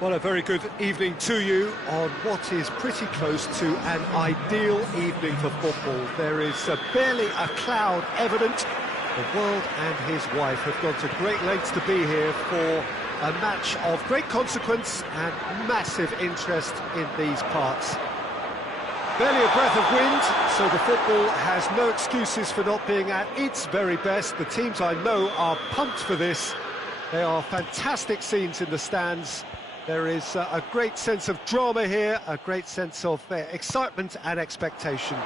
Well, a very good evening to you on what is pretty close to an ideal evening for football. There is barely a cloud evident. The world and his wife have gone to great lengths to be here for a match of great consequence and massive interest in these parts. Barely a breath of wind, so the football has no excuses for not being at its very best. The teams I know are pumped for this. There are fantastic scenes in the stands. There is a great sense of drama here, a great sense of excitement and expectation.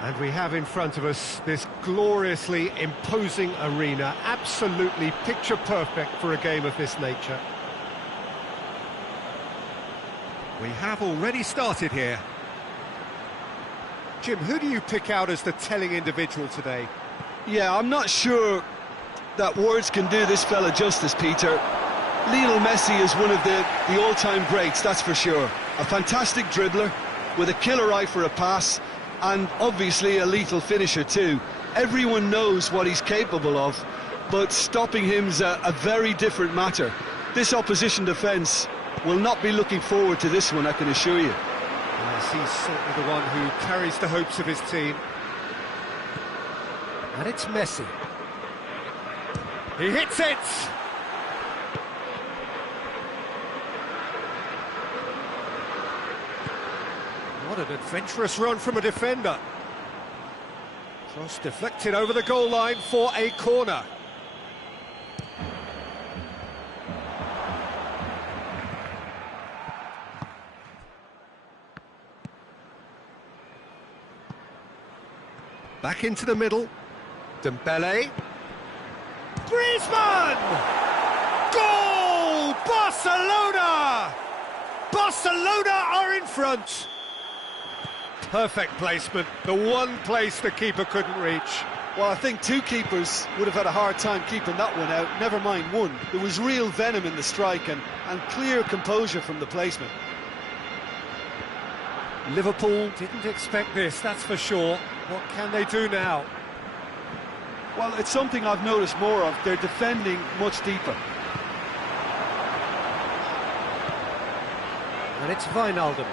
And we have in front of us this gloriously imposing arena, absolutely picture perfect for a game of this nature. We have already started here. Jim, who do you pick out as the telling individual today? Yeah, I'm not sure that words can do this fella justice, Peter. Lionel Messi is one of the all-time greats, that's for sure. A fantastic dribbler with a killer eye for a pass and obviously a lethal finisher too. Everyone knows what he's capable of, but stopping him's a very different matter. This opposition defence will not be looking forward to this one, I can assure you. Yes, he's certainly the one who carries the hopes of his team. And it's Messi. He hits it! What an adventurous run from a defender. Cross deflected over the goal line for a corner. Back into the middle. Dembele. Griezmann! Goal! Barcelona! Barcelona are in front. Perfect placement, the one place the keeper couldn't reach. Well, I think two keepers would have had a hard time keeping that one out, never mind one. There was real venom in the strike and clear composure from the placement. Liverpool didn't expect this, that's for sure. What can they do now? Well, it's something I've noticed more of. They're defending much deeper. And it's Wijnaldum.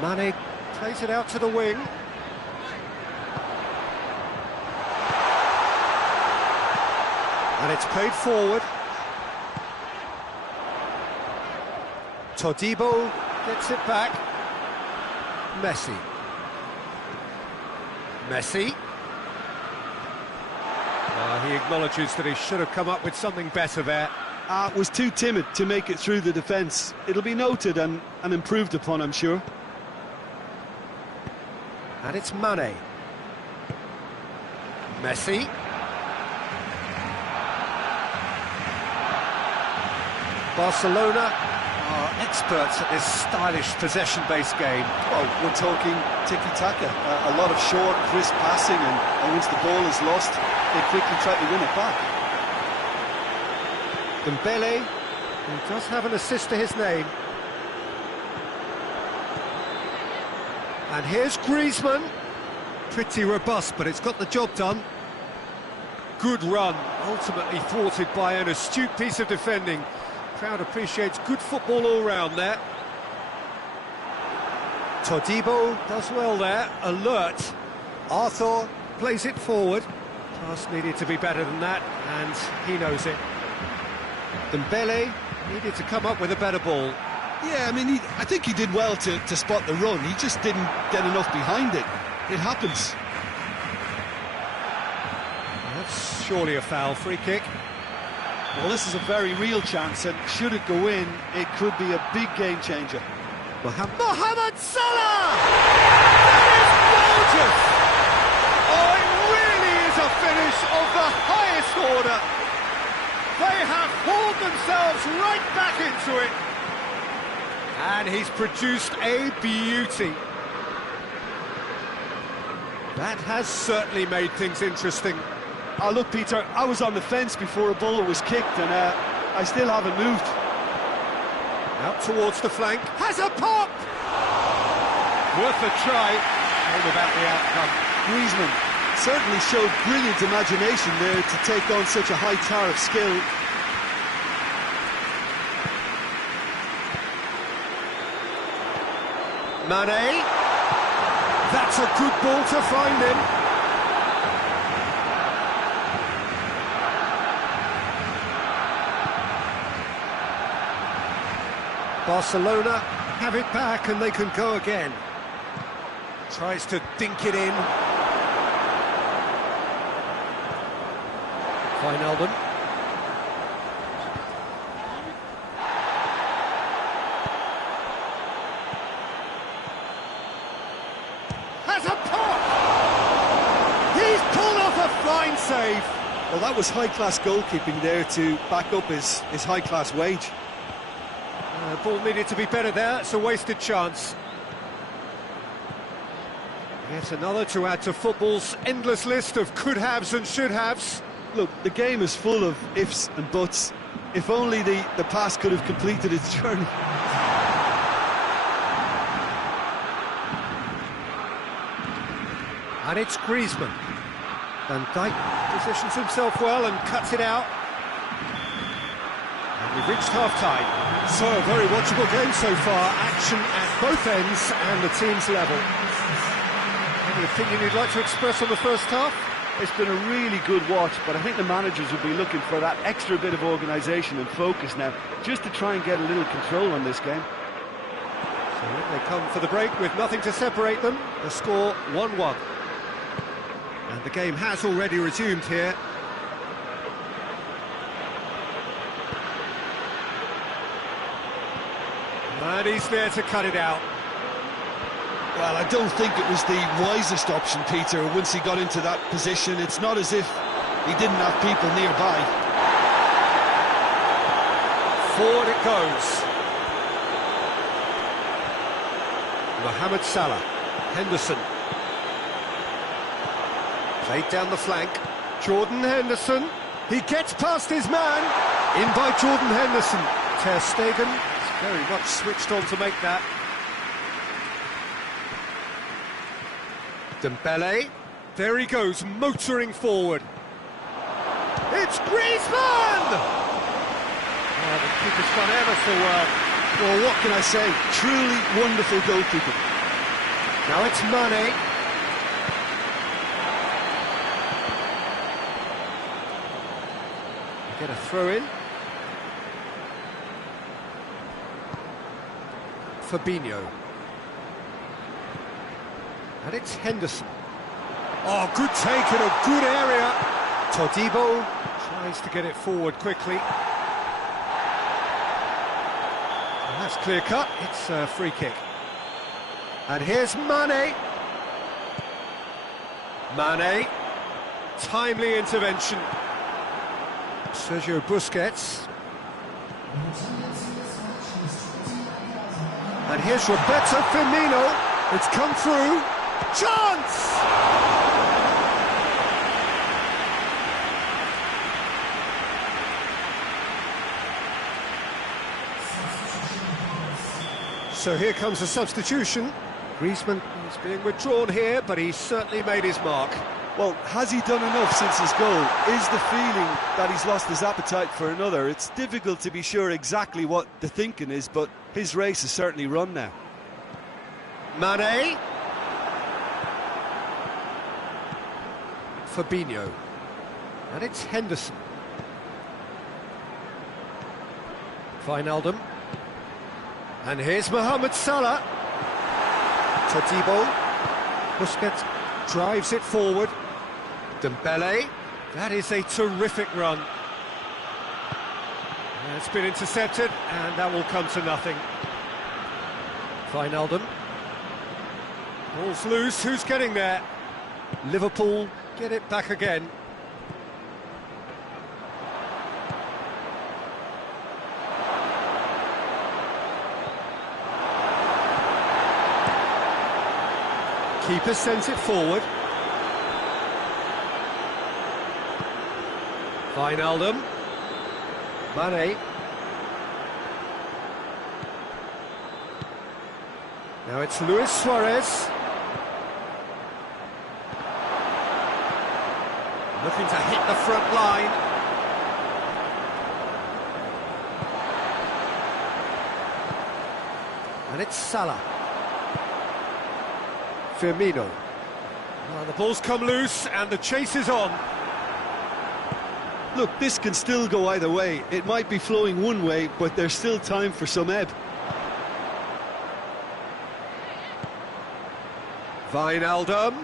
Mane plays it out to the wing. And it's played forward. Todibo gets it back. Messi. Messi. He acknowledges that he should have come up with something better there. Was too timid to make it through the defence. It'll be noted and improved upon, I'm sure. And it's Mane. Messi. Barcelona are experts at this stylish possession-based game. Well, we're talking tiki-taka. A lot of short, crisp passing, and once the ball is lost, they quickly try to win it back. Dembele, who does have an assist to his name. And here's Griezmann. Pretty robust, but it's got the job done. Good run, ultimately thwarted by an astute piece of defending. Crowd appreciates good football all round there. Todibo does well there, alert. Arthur plays it forward. Pass needed to be better than that, and he knows it. Dembele needed to come up with a better ball. Yeah, I mean, I think he did well to spot the run. He just didn't get enough behind it. It happens. That's surely a foul. Free kick. Well, this is a very real chance, and should it go in, it could be a big game changer. Mohamed Salah! That is gorgeous! Oh, it really is a finish of the highest order. They have hauled themselves right back into it. And he's produced a beauty. That has certainly made things interesting. Oh, look, Peter, I was on the fence before a ball was kicked, and I still haven't moved. Out towards the flank. Has a pop! Worth a try. Shame about the outcome. Griezmann Certainly showed brilliant imagination there to take on such a high tower of skill. Mane. That's a good ball to find him. Barcelona have it back and they can go again. Tries to dink it in. Wijnaldum. Has a pop! He's pulled off a fine save. Well, that was high-class goalkeeping there to back up his high-class wage. Ball needed to be better there, it's a wasted chance. Yet another to add to football's endless list of could-haves and should-haves. Look, the game is full of ifs and buts. If only the pass could have completed its journey. And it's Griezmann. Van Dijk positions himself well and cuts it out. And we've reached half-time. So, a very watchable game so far. Action at both ends and the team's level. Any opinion you'd like to express on the first half? It's been a really good watch, but I think the managers will be looking for that extra bit of organisation and focus now, just to try and get a little control on this game. So they come for the break with nothing to separate them. The score 1-1. And the game has already resumed here. And he's there to cut it out. Well, I don't think it was the wisest option, Peter, once he got into that position. It's not as if he didn't have people nearby. Forward it goes. Mohamed Salah. Henderson. Played down the flank. Jordan Henderson. He gets past his man. In by Jordan Henderson. Ter Stegen is very much switched on to make that. Dembele. There he goes, motoring forward. It's Griezmann! Oh, the keeper's done ever so well. Well, what can I say? Truly wonderful goalkeeping. Now it's Mane. Get a throw in. Fabinho. And it's Henderson. Oh, good take in a good area. Todibo tries to get it forward quickly. And that's clear cut. It's a free kick. And here's Mane. Mane. Timely intervention. Sergio Busquets. And here's Roberto Firmino. It's come through. Chance! So here comes a substitution. Griezmann is being withdrawn here, but he's certainly made his mark. Well, has he done enough since his goal? Is the feeling that he's lost his appetite for another? It's difficult to be sure exactly what the thinking is, but his race is certainly run now. Mane. Fabinho. And it's Henderson. Wijnaldum. And here's Mohamed Salah. Todibo. Busquets drives it forward. Dembele. That is a terrific run. It's been intercepted, and that will come to nothing. Wijnaldum. Ball's loose, who's getting there? Liverpool get it back again. Keeper sends it forward. Wijnaldum. Mane. Now it's Luis Suarez. Looking to hit the front line. And it's Salah. Firmino. Well, the ball's come loose and the chase is on. Look, this can still go either way. It might be flowing one way, but there's still time for some ebb. Wijnaldum.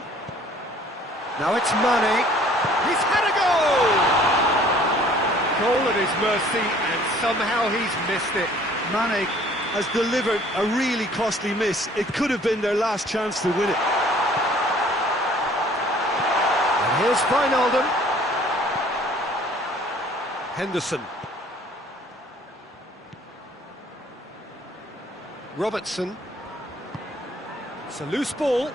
Now it's Mane. He's had a goal! Goal at his mercy, and somehow he's missed it. Mane has delivered a really costly miss. It could have been their last chance to win it. And here's Wijnaldum. Henderson. Robertson. It's a loose ball.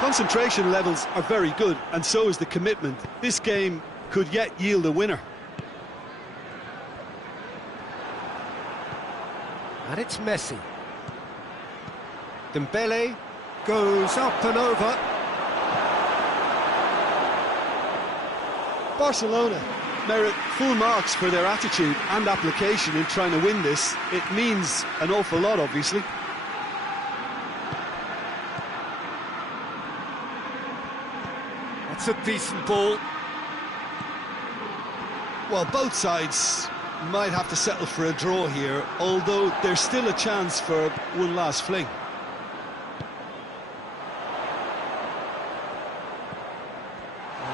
Concentration levels are very good, and so is the commitment. This game could yet yield a winner. And it's Messi. Dembele goes up and over. Barcelona merit full marks for their attitude and application in trying to win this. It means an awful lot, obviously. That's a decent ball. Well, both sides might have to settle for a draw here, although there's still a chance for one last fling.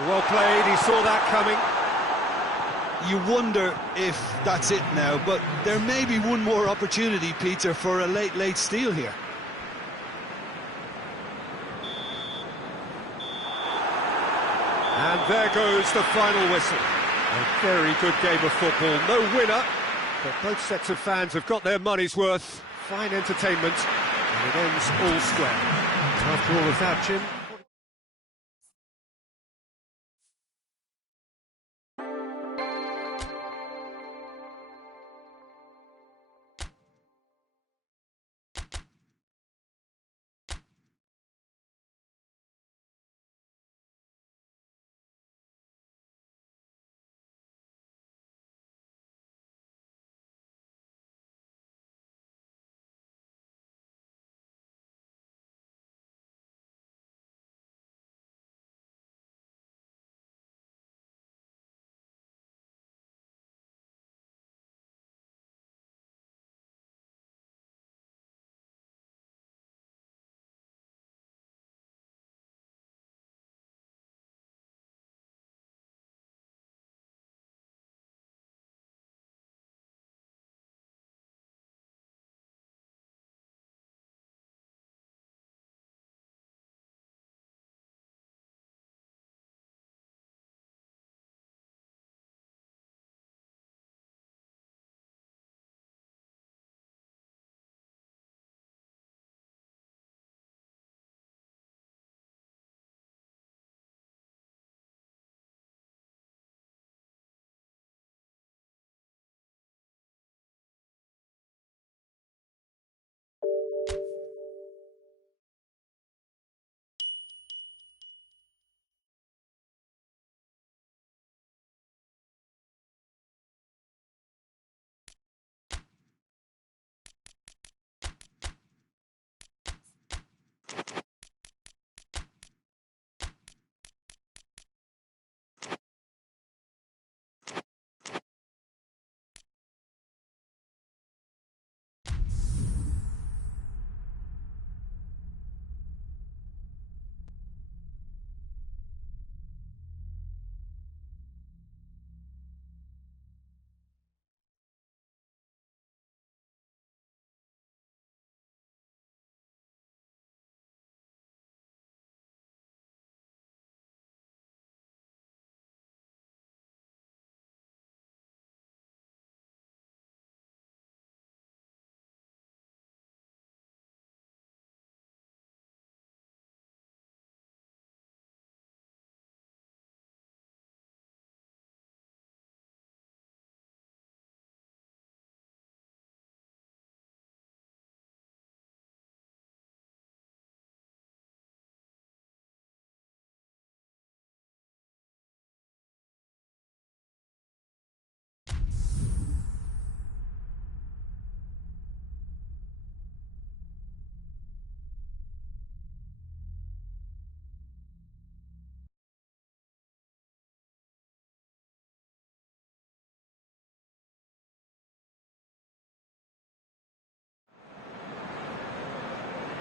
Well played, he saw that coming. You wonder if that's it now, but there may be one more opportunity, Peter, for a late steal here. And there goes the final whistle. A very good game of football. No winner, but both sets of fans have got their money's worth. Fine entertainment, and it ends all square. After all of that, Jim,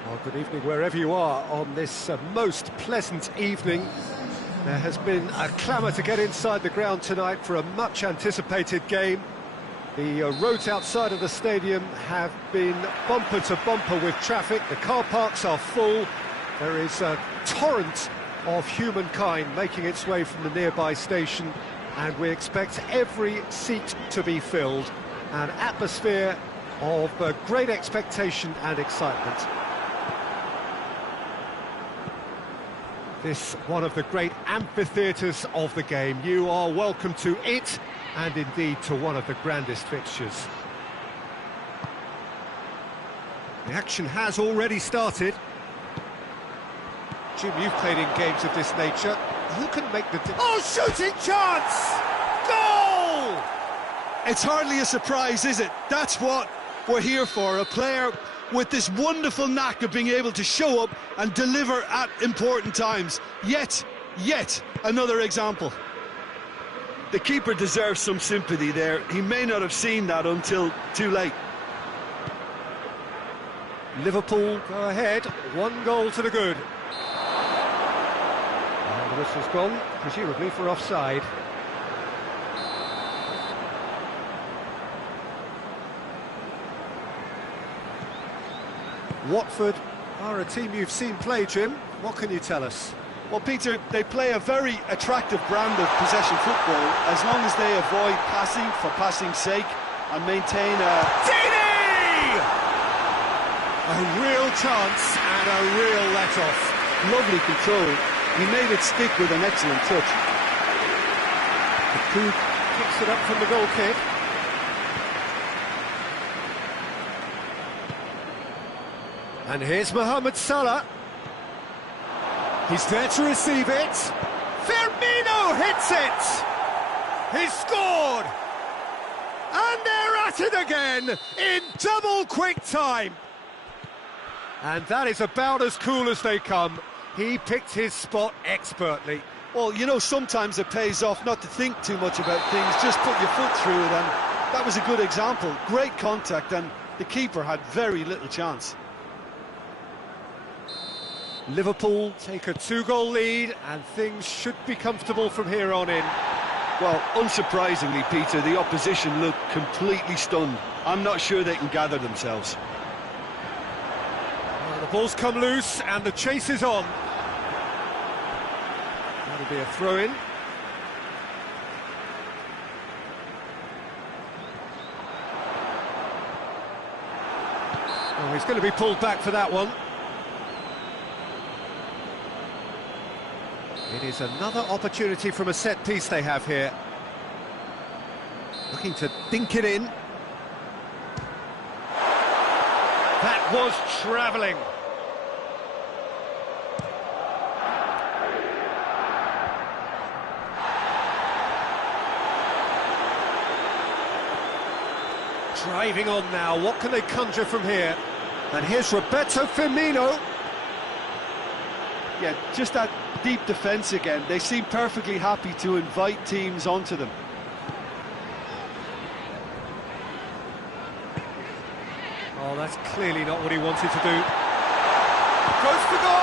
Well, good evening wherever you are on this most pleasant evening. There has been a clamour to get inside the ground tonight for a much-anticipated game. The roads outside of the stadium have been bumper to bumper with traffic. The car parks are full. There is a torrent of humankind making its way from the nearby station, and we expect every seat to be filled. An atmosphere of great expectation and excitement. This one of the great amphitheatres of the game. You are welcome to it, and indeed to one of the grandest fixtures. The action has already started. Jim, you've played in games of this nature. Who can make the... Oh, shooting chance! Goal! It's hardly a surprise, is it? That's what we're here for, a player with this wonderful knack of being able to show up and deliver at important times. Yet another example. The keeper deserves some sympathy there. He may not have seen that until too late. Liverpool go ahead, 1 goal to the good. And the whistle's gone, presumably for offside. Watford are a team you've seen play, Jim. What can you tell us? Well, Peter, they play a very attractive brand of possession football as long as they avoid passing for passing's sake and maintain a... Deeney! A real chance and a real let-off. Lovely control. He made it stick with an excellent touch. Who kicks it up from the goal kick? And here's Mohamed Salah. He's there to receive it. Firmino hits it! He's scored! And they're at it again in double quick time. And that is about as cool as they come. He picked his spot expertly. Well, you know, sometimes it pays off not to think too much about things, just put your foot through it, and that was a good example. Great contact, and the keeper had very little chance. Liverpool take a 2-goal lead, and things should be comfortable from here on in. Well, unsurprisingly, Peter, the opposition look completely stunned. I'm not sure they can gather themselves. Well, the ball's come loose, and the chase is on. That'll be a throw-in. Oh, he's going to be pulled back for that one. It is another opportunity from a set piece they have here. Looking to dink it in. That was travelling. Driving on now, what can they conjure from here? And here's Roberto Firmino. Yeah, just that deep defence again. They seem perfectly happy to invite teams onto them. Oh, that's clearly not what he wanted to do. Goes for goal!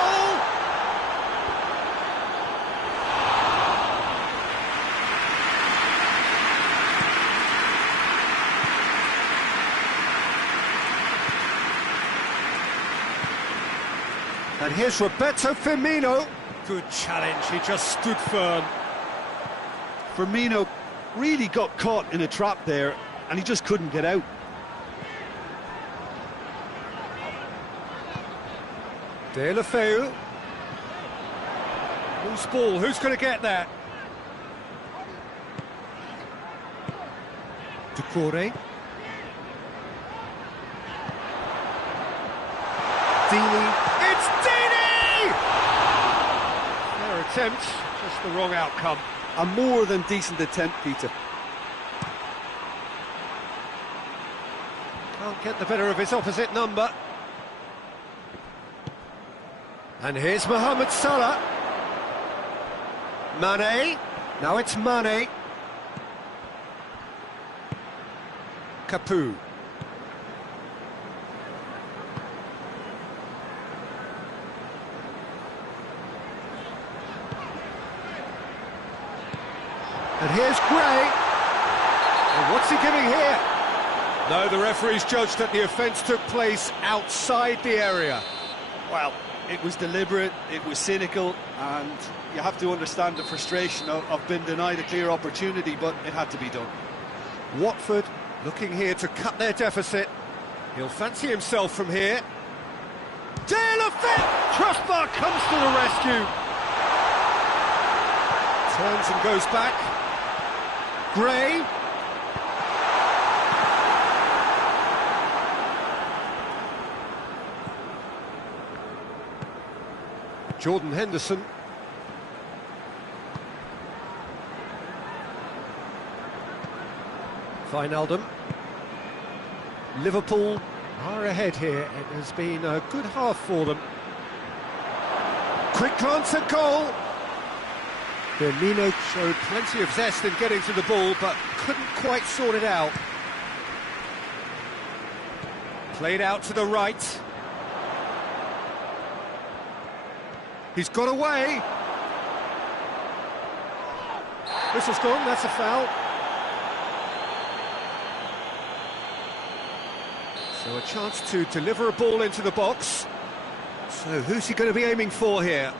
And here's Roberto Firmino. Good challenge, he just stood firm. Firmino really got caught in a trap there, and he just couldn't get out. De La Feu. Loose ball, who's going to get that? Decore. Deeney. It's Deeney! Fair attempt, just the wrong outcome. A more than decent attempt, Peter. Can't get the better of his opposite number. And here's Mohamed Salah. Mane. Now it's Mane. Capu. And here's Gray. And what's he giving here? No, the referee's judged that the offence took place outside the area. Well, it was deliberate, it was cynical, and you have to understand the frustration of being denied a clear opportunity, but it had to be done. Watford looking here to cut their deficit. He'll fancy himself from here. De La Fête! Crossbar comes to the rescue. Turns and goes back. Gray. Jordan Henderson. Wijnaldum. Liverpool are ahead here. It has been a good half for them. Quick glance at goal. Firmino showed plenty of zest in getting to the ball, but couldn't quite sort it out. Played out to the right. He's got away. Whistle's gone, that's a foul. So a chance to deliver a ball into the box. So who's he going to be aiming for here?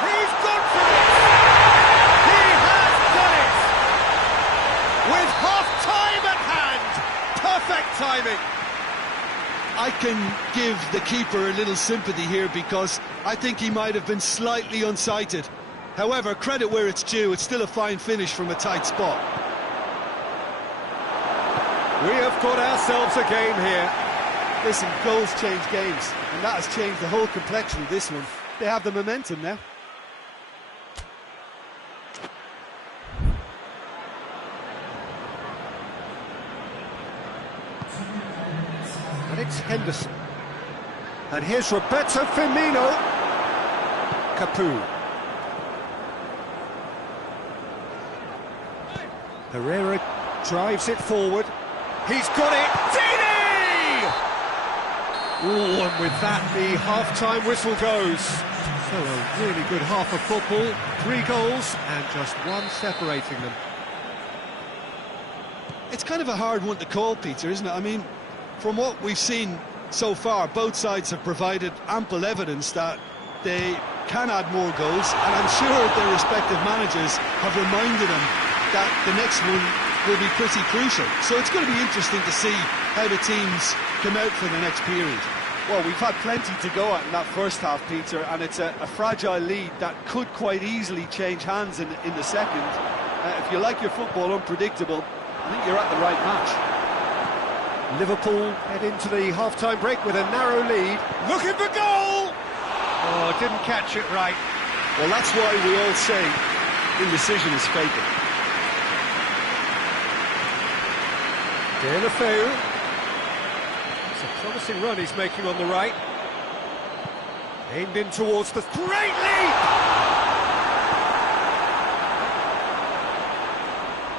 He's gone for it! He has done it! With half-time at hand! Perfect timing! I can give the keeper a little sympathy here because I think he might have been slightly unsighted. However, credit where it's due, it's still a fine finish from a tight spot. We have got ourselves a game here. Listen, goals change games, and that has changed the whole complexion of this one. They have the momentum now. And it's Henderson. And here's Roberto Firmino. Capu. Herrera drives it forward. He's got it. Dini! Ooh, and with that, the half-time whistle goes. So a really good half of football. 3 goals and just one separating them. It's kind of a hard one to call, Peter, isn't it? I mean, from what we've seen so far, both sides have provided ample evidence that they can add more goals, and I'm sure their respective managers have reminded them that the next one will be pretty crucial. So it's going to be interesting to see how the teams come out for the next period. Well, we've had plenty to go at in that first half, Peter, and it's a fragile lead that could quite easily change hands in the second. If you like your football unpredictable, I think you're at the right match. Liverpool head into the half-time break with a narrow lead. Looking for goal! Oh, didn't catch it right. Well, that's why we all say indecision is fatal. De La Feu. It's a promising run he's making on the right. Aimed in towards the great lead!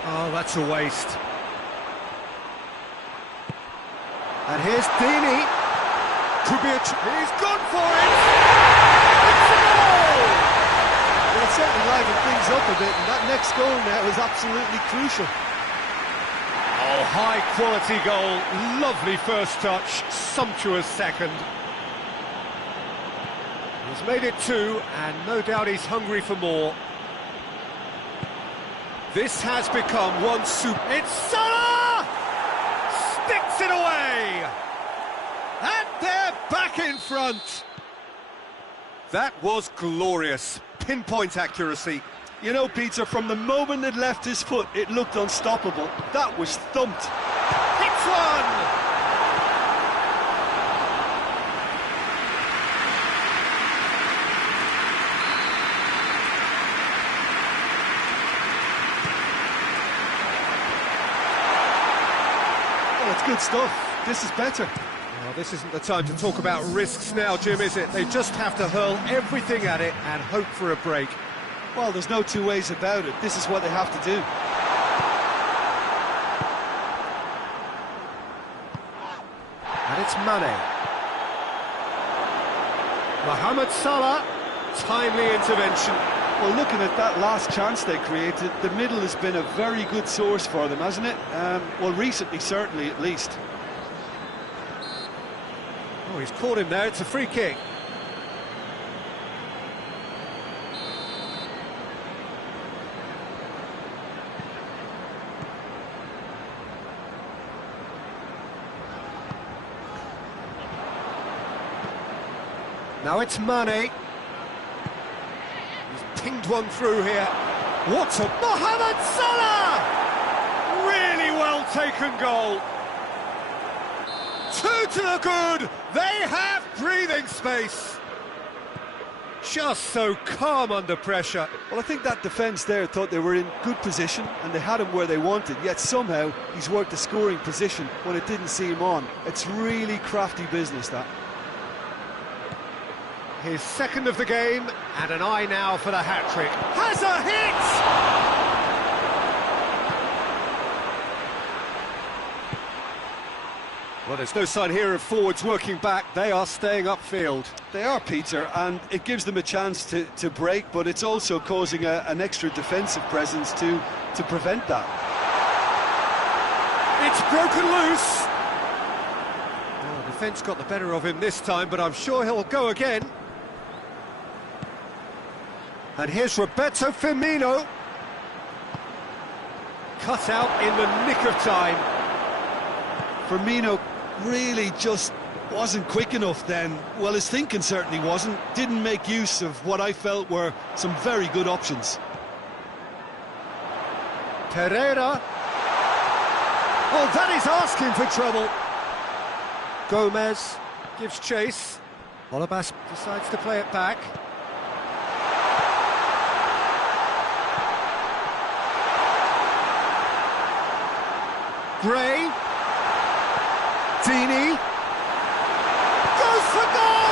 Oh, that's a waste. And here's Dini. Could be he's gone for it! It's a goal! Well, it's certainly livened things up a bit, and that next goal now is absolutely crucial. Oh, high-quality goal. Lovely first touch. Sumptuous second. He's made it 2, and no doubt he's hungry for more. This has become one super... It's Salah! Sticks it away! And they're back in front! That was glorious. Pinpoint accuracy. You know, Peter, from the moment it left his foot, it looked unstoppable. That was thumped. Hits one! Well, it's good stuff. This is better. Well, this isn't the time to talk about risks now, Jim, is it? They just have to hurl everything at it and hope for a break. Well, there's no two ways about it. This is what they have to do. And it's Mane. Mohamed Salah. timely intervention. Well, looking at that last chance they created, the middle has been a very good source for them, hasn't it? Well, recently, certainly, at least. Oh, he's caught him there. It's a free kick. Now it's Mane. He's pinged one through here. What a... Mohamed Salah! Really well taken goal. 2 to the good. They have breathing space. Just so calm under pressure. Well, I think that defence there thought they were in good position and they had him where they wanted, yet somehow he's worked the scoring position when it didn't see him on. It's really crafty business, that. His second of the game, and an eye now for the hat-trick. Has a hit! Well, there's no sign here of forwards working back. They are staying upfield. They are, Peter, and it gives them a chance to break, but it's also causing an extra defensive presence to prevent that. It's broken loose. Oh, defence got the better of him this time, but I'm sure he'll go again. And here's Roberto Firmino. Cut out in the nick of time. Firmino really just wasn't quick enough then. Well, his thinking certainly wasn't. Didn't make use of what I felt were some very good options. Pereira. Oh, that is asking for trouble. Gomez gives chase. Olabas decides to play it back. Gray. Dini. Goes for goal!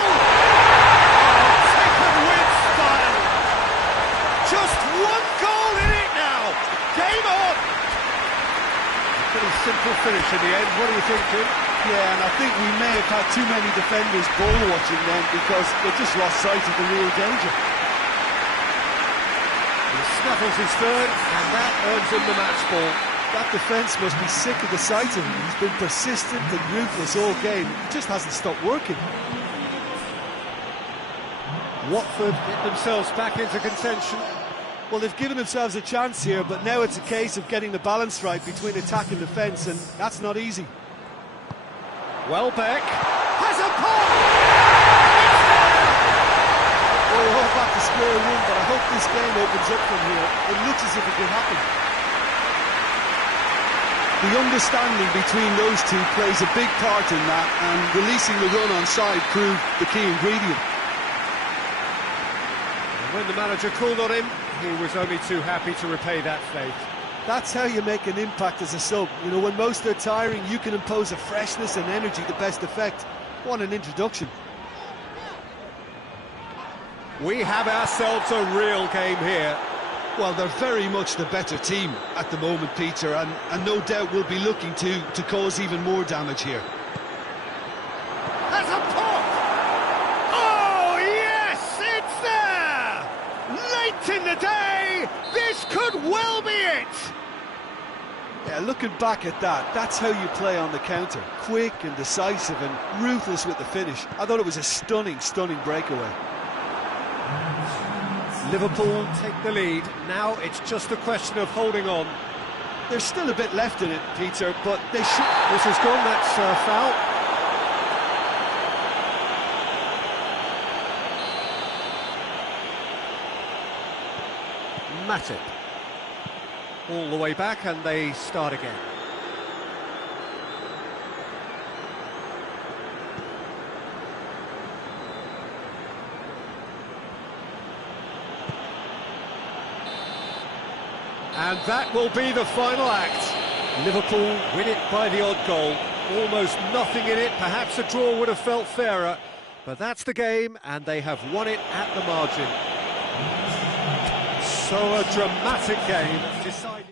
Oh, taken with style. Just one goal in it now. Game on. A pretty simple finish in the end. What are you thinking? Yeah, and I think we may have had too many defenders ball watching then because they just lost sight of the real danger. He snuffles his third, and that earns him the match ball. That defence must be sick of the sight of him. He's been persistent and ruthless all game. He just hasn't stopped working. Watford get themselves back into contention. Well, they've given themselves a chance here, but now it's a case of getting the balance right between attack and defence, and that's not easy. Welbeck has a pop! Well, we're all back to square one, but I hope this game opens up from here. It looks as if it could happen. The understanding between those two plays a big part in that, and releasing the run on side proved the key ingredient. And when the manager called on him, he was only too happy to repay that faith. That's how you make an impact as a sub. You know, when most are tiring, you can impose a freshness and energy to best effect. What an introduction. We have ourselves a real game here. Well, they're very much the better team at the moment, Peter, and no doubt will be looking to cause even more damage here. Has a pop! Oh, yes, it's there! Late in the day, this could well be it! Yeah, looking back at that, that's how you play on the counter. Quick and decisive and ruthless with the finish. I thought it was a stunning, stunning breakaway. Liverpool take the lead. Now it's just a question of holding on. There's still a bit left in it, Peter, but they should... This has gone, that's foul. Matip. All the way back and they start again. And that will be the final act. Liverpool win it by the odd goal. Almost nothing in it. Perhaps a draw would have felt fairer. But that's the game, and they have won it at the margin. So a dramatic game. Decided.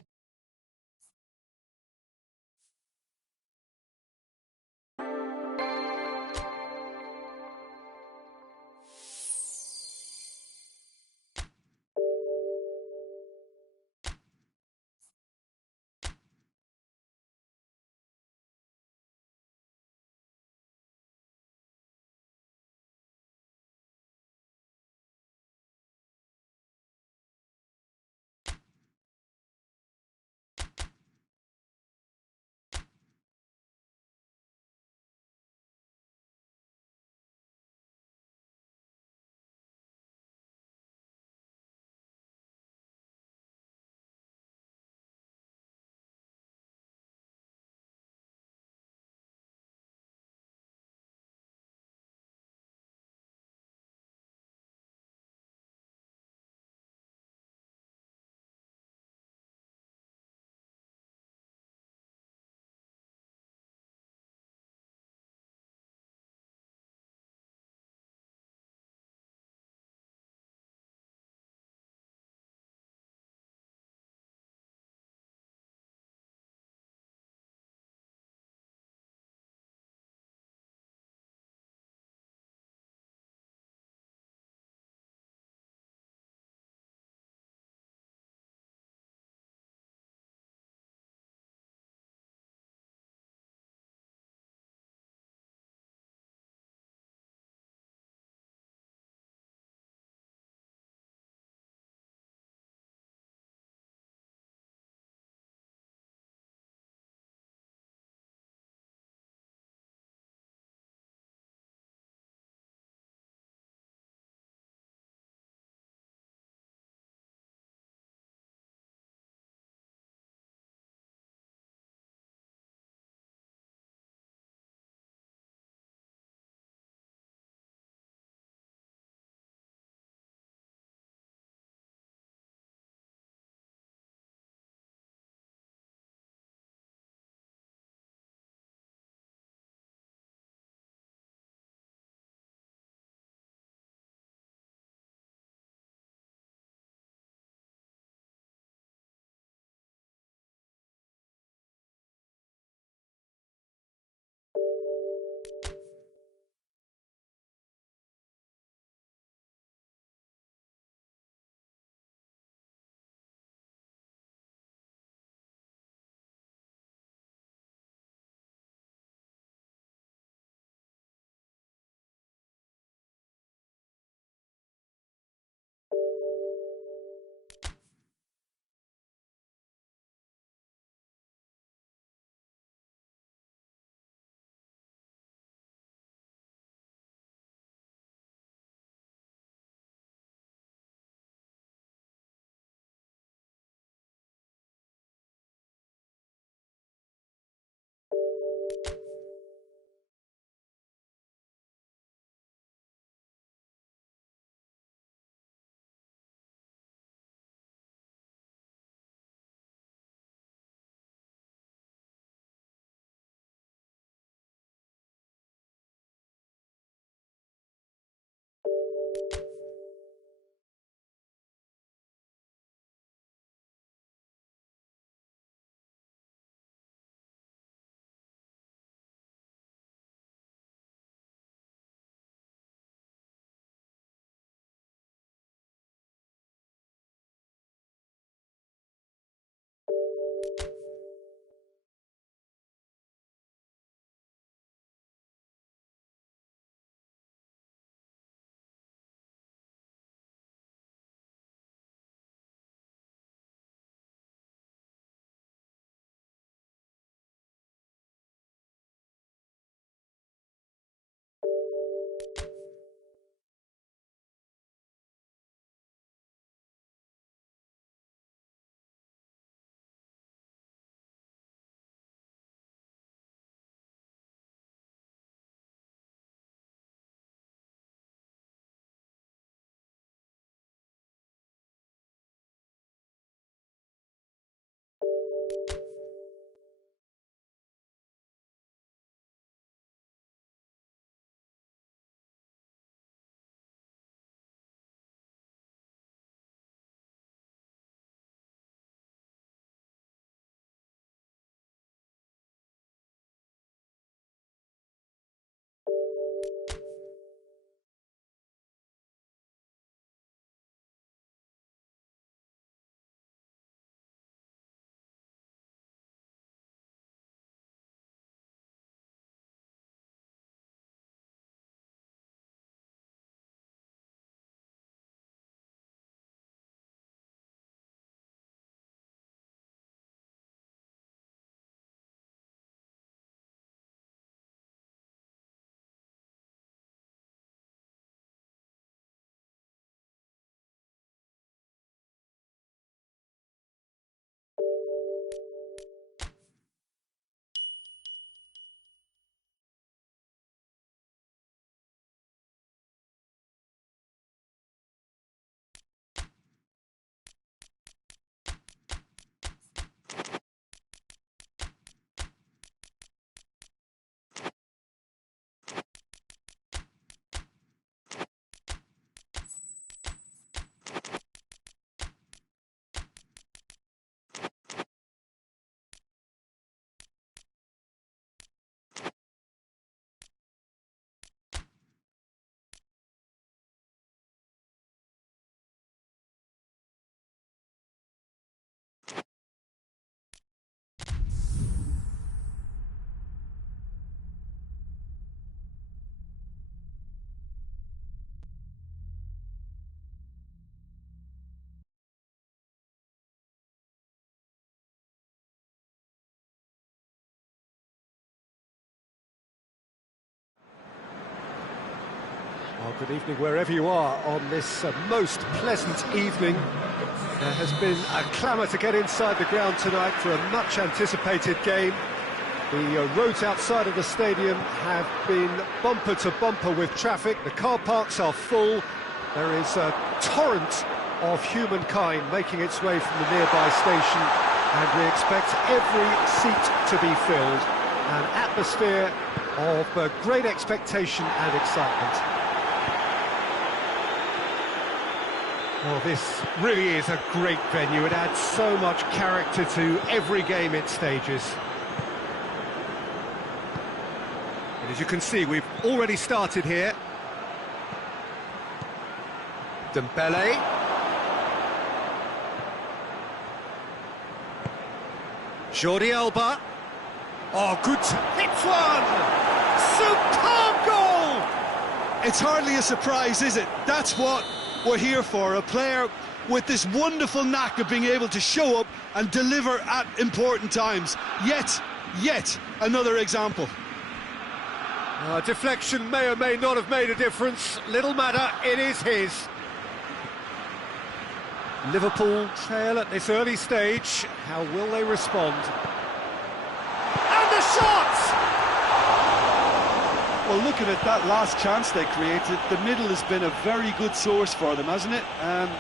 Good evening wherever you are on this most pleasant evening. There has been a clamour to get inside the ground tonight for a much-anticipated game. The roads outside of the stadium have been bumper to bumper with traffic. The car parks are full. There is a torrent of humankind making its way from the nearby station, and we expect every seat to be filled. An atmosphere of great expectation and excitement. Well, this really is a great venue. It adds so much character to every game it stages. And as you can see, we've already started here. Dembele. Jordi Alba. Oh, good. Hits one! Superb goal! It's hardly a surprise, is it? That's what we're here for, a player with this wonderful knack of being able to show up and deliver at important times. Yet another example. Deflection may or may not have made a difference. Little matter, it is his. Liverpool trail at this early stage. How will they respond? And the shot! Well, looking at that last chance they created, the middle has been a very good source for them, hasn't it?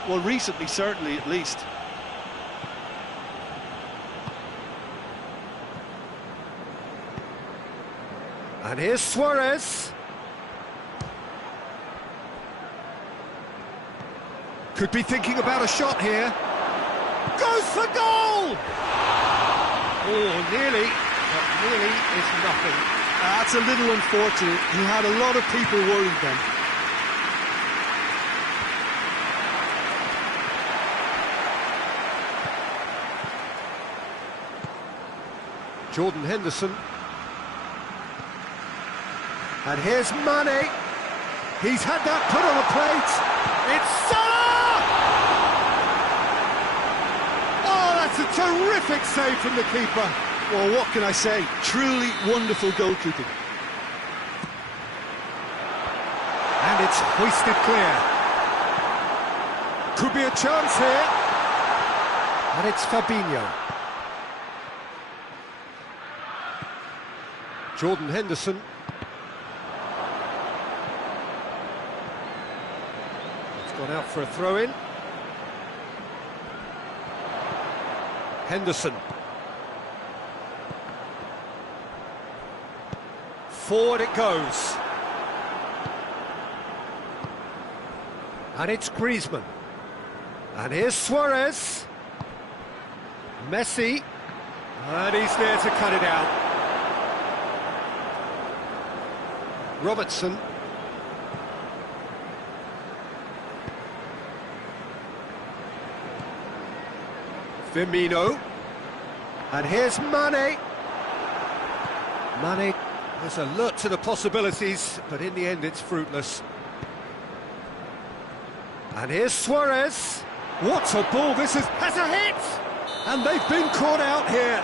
Well, recently, certainly, at least. And here's Suarez. Could be thinking about a shot here. Goes for goal! Oh, nearly, but nearly is nothing. That's a little unfortunate. He had a lot of people worried then. Jordan Henderson. And here's Mane. He's had that put on a plate. It's Salah! Oh, that's a terrific save from the keeper. Well, what can I say? Truly wonderful goalkeeping. And it's hoisted clear. Could be a chance here. And it's Fabinho. Jordan Henderson. It's gone out for a throw-in. Henderson. Forward it goes. And it's Griezmann. And here's Suarez. Messi. And he's there to cut it out. Robertson. Firmino. And here's Mane. Mane is alert to the possibilities, but in the end it's fruitless. And here's Suarez. What a ball, this has a hit! And they've been caught out here.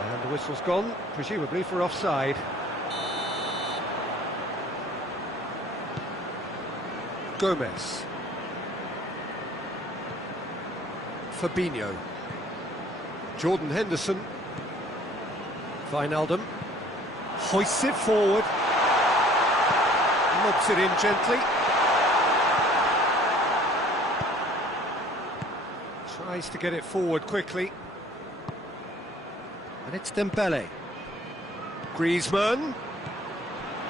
And the whistle's gone, presumably for offside. Gomez. Fabinho. Jordan Henderson. Wijnaldum. Hoists it forward. Lobs it in gently. Tries to get it forward quickly. And it's Dembele. Griezmann.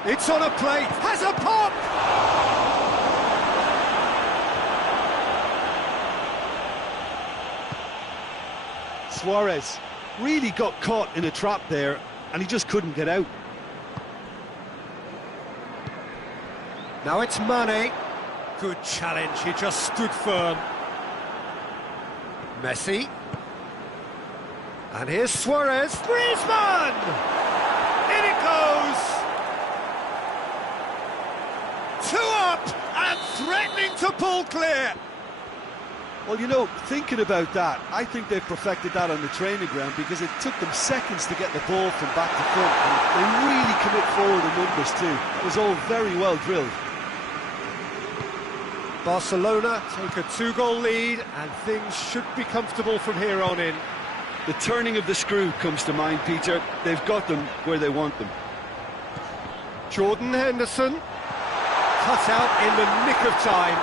It's on a plate. Has a pop! Suarez really got caught in a trap there, and he just couldn't get out. Now it's Mane. Good challenge, he just stood firm. Messi. And here's Suarez. Griezmann! In it goes! 2 up and threatening to pull clear. Well, you know, thinking about that, I think they've perfected that on the training ground, because it took them seconds to get the ball from back to front, and they really commit forward in numbers too. It was all very well drilled. Barcelona take a 2-goal lead, and things should be comfortable from here on in. The turning of the screw comes to mind, Peter. They've got them where they want them. Jordan Henderson, cut out in the nick of time.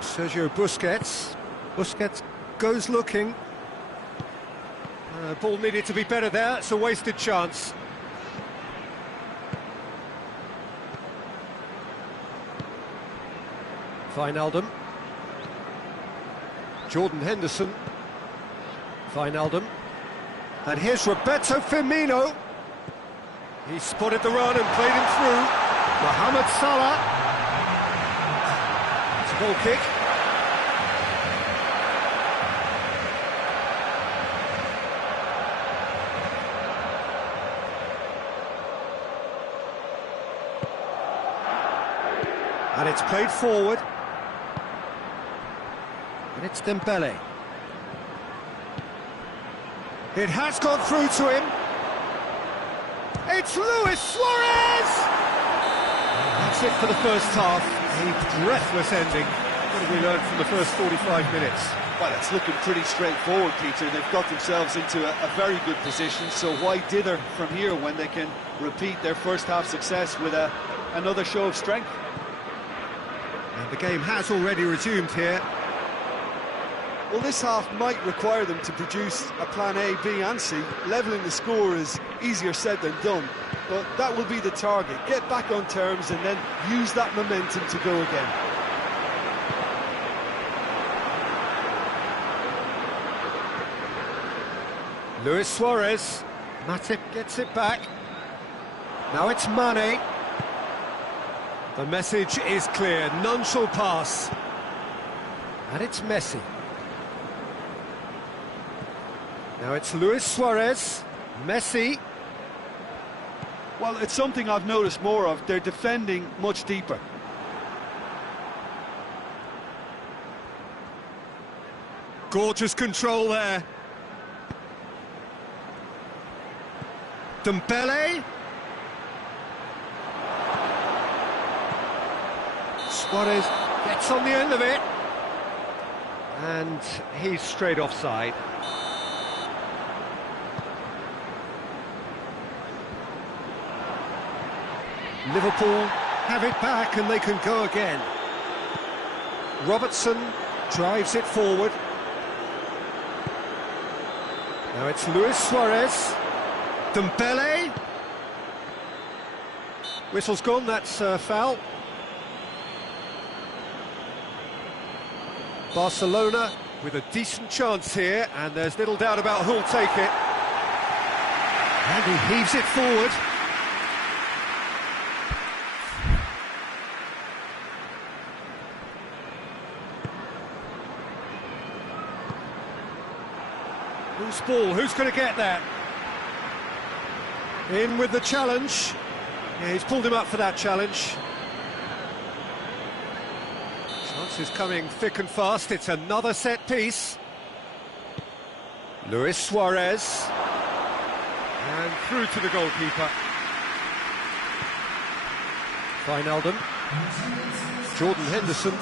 Sergio Busquets. Busquets goes looking. Ball needed to be better there. It's a wasted chance. Wijnaldum. Jordan Henderson. Wijnaldum. And here's Roberto Firmino. He spotted the run and played him through. Mohamed Salah. It's a goal kick. And it's played forward. And it's Dembele. It has gone through to him. It's Luis Suarez! That's it for the first half. A breathless ending. What have we learned from the first 45 minutes? Well, it's looking pretty straightforward, Peter. They've got themselves into a very good position, so why dither from here when they can repeat their first half success with another show of strength? And the game has already resumed here. Well, this half might require them to produce a plan A, B and C. Levelling the score is easier said than done, but that will be the target. Get back on terms and then use that momentum to go again. Luis Suarez. Matip gets it back. Now it's Mane. The message is clear, none shall pass. And it's Messi. Now it's Luis Suarez, Messi. Well, it's something I've noticed more of. They're defending much deeper. Gorgeous control there. Dembele. Suarez gets on the end of it. And he's straight offside. Liverpool have it back and they can go again. Robertson drives it forward. Now it's Luis Suarez. Dembele. Whistle's gone, that's a foul. Barcelona with a decent chance here, and there's little doubt about who'll take it. And he heaves it forward. Loose ball, who's going to get that? In with the challenge. Yeah, he's pulled him up for that challenge. Chances coming thick and fast. It's another set piece. Luis Suarez. And through to the goalkeeper. Wijnaldum. Jordan Henderson.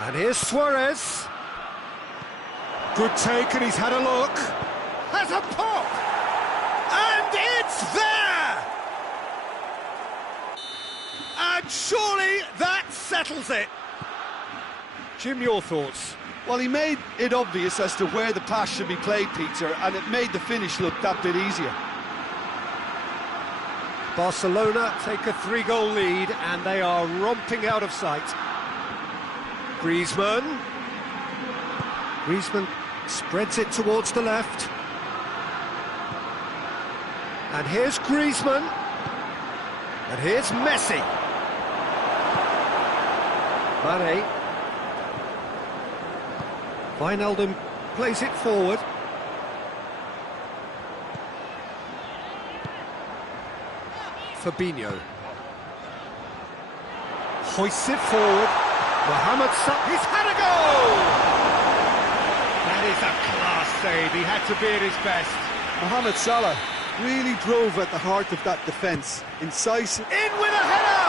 And here's Suarez. Good take, and he's had a look. Has a pop! And it's there! And surely that settles it. Jim, your thoughts? Well, he made it obvious as to where the pass should be played, Peter, and it made the finish look that bit easier. Barcelona take a 3-goal lead, and they are romping out of sight. Griezmann. Griezmann spreads it towards the left. And here's Griezmann. And here's Messi. Mane. Wijnaldum plays it forward. Fabinho. Hoists it forward. Mohamed Salah. He's had a goal! That is a class save. He had to be at his best. Mohamed Salah Really drove at the heart of that defence. Incisive. In with a header!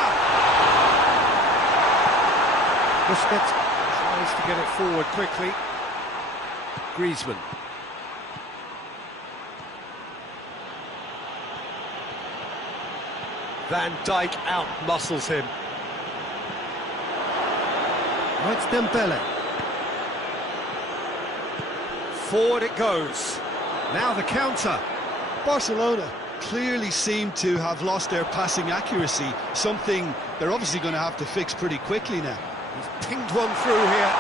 Busquets tries to get it forward quickly. Griezmann. Van Dijk out-muscles him. Right, Dembele. Forward it goes. Now the counter. Barcelona clearly seem to have lost their passing accuracy, something they're obviously going to have to fix pretty quickly now. He's pinged one through here.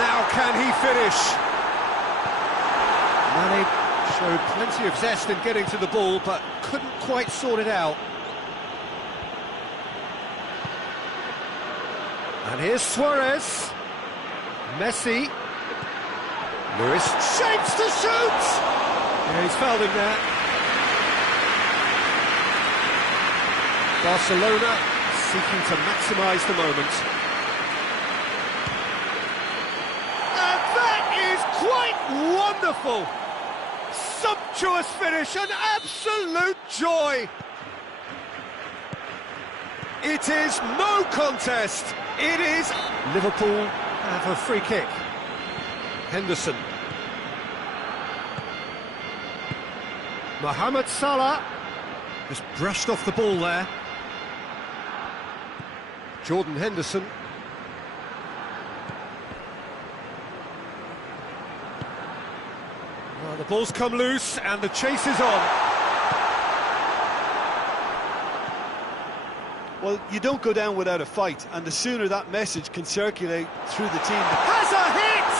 Now can he finish? Mane showed plenty of zest in getting to the ball, but couldn't quite sort it out. And here's Suarez. Messi. Lewis shapes to shoot! Yeah, he's fouled him there. Barcelona seeking to maximise the moment. And that is quite wonderful! Sumptuous finish, an absolute joy! It is no contest! It is... Liverpool have a free kick. Henderson. Mohamed Salah just brushed off the ball there. Jordan Henderson. Well, the ball's come loose and the chase is on. Well, you don't go down without a fight, and the sooner that message can circulate through the team... Has a hit!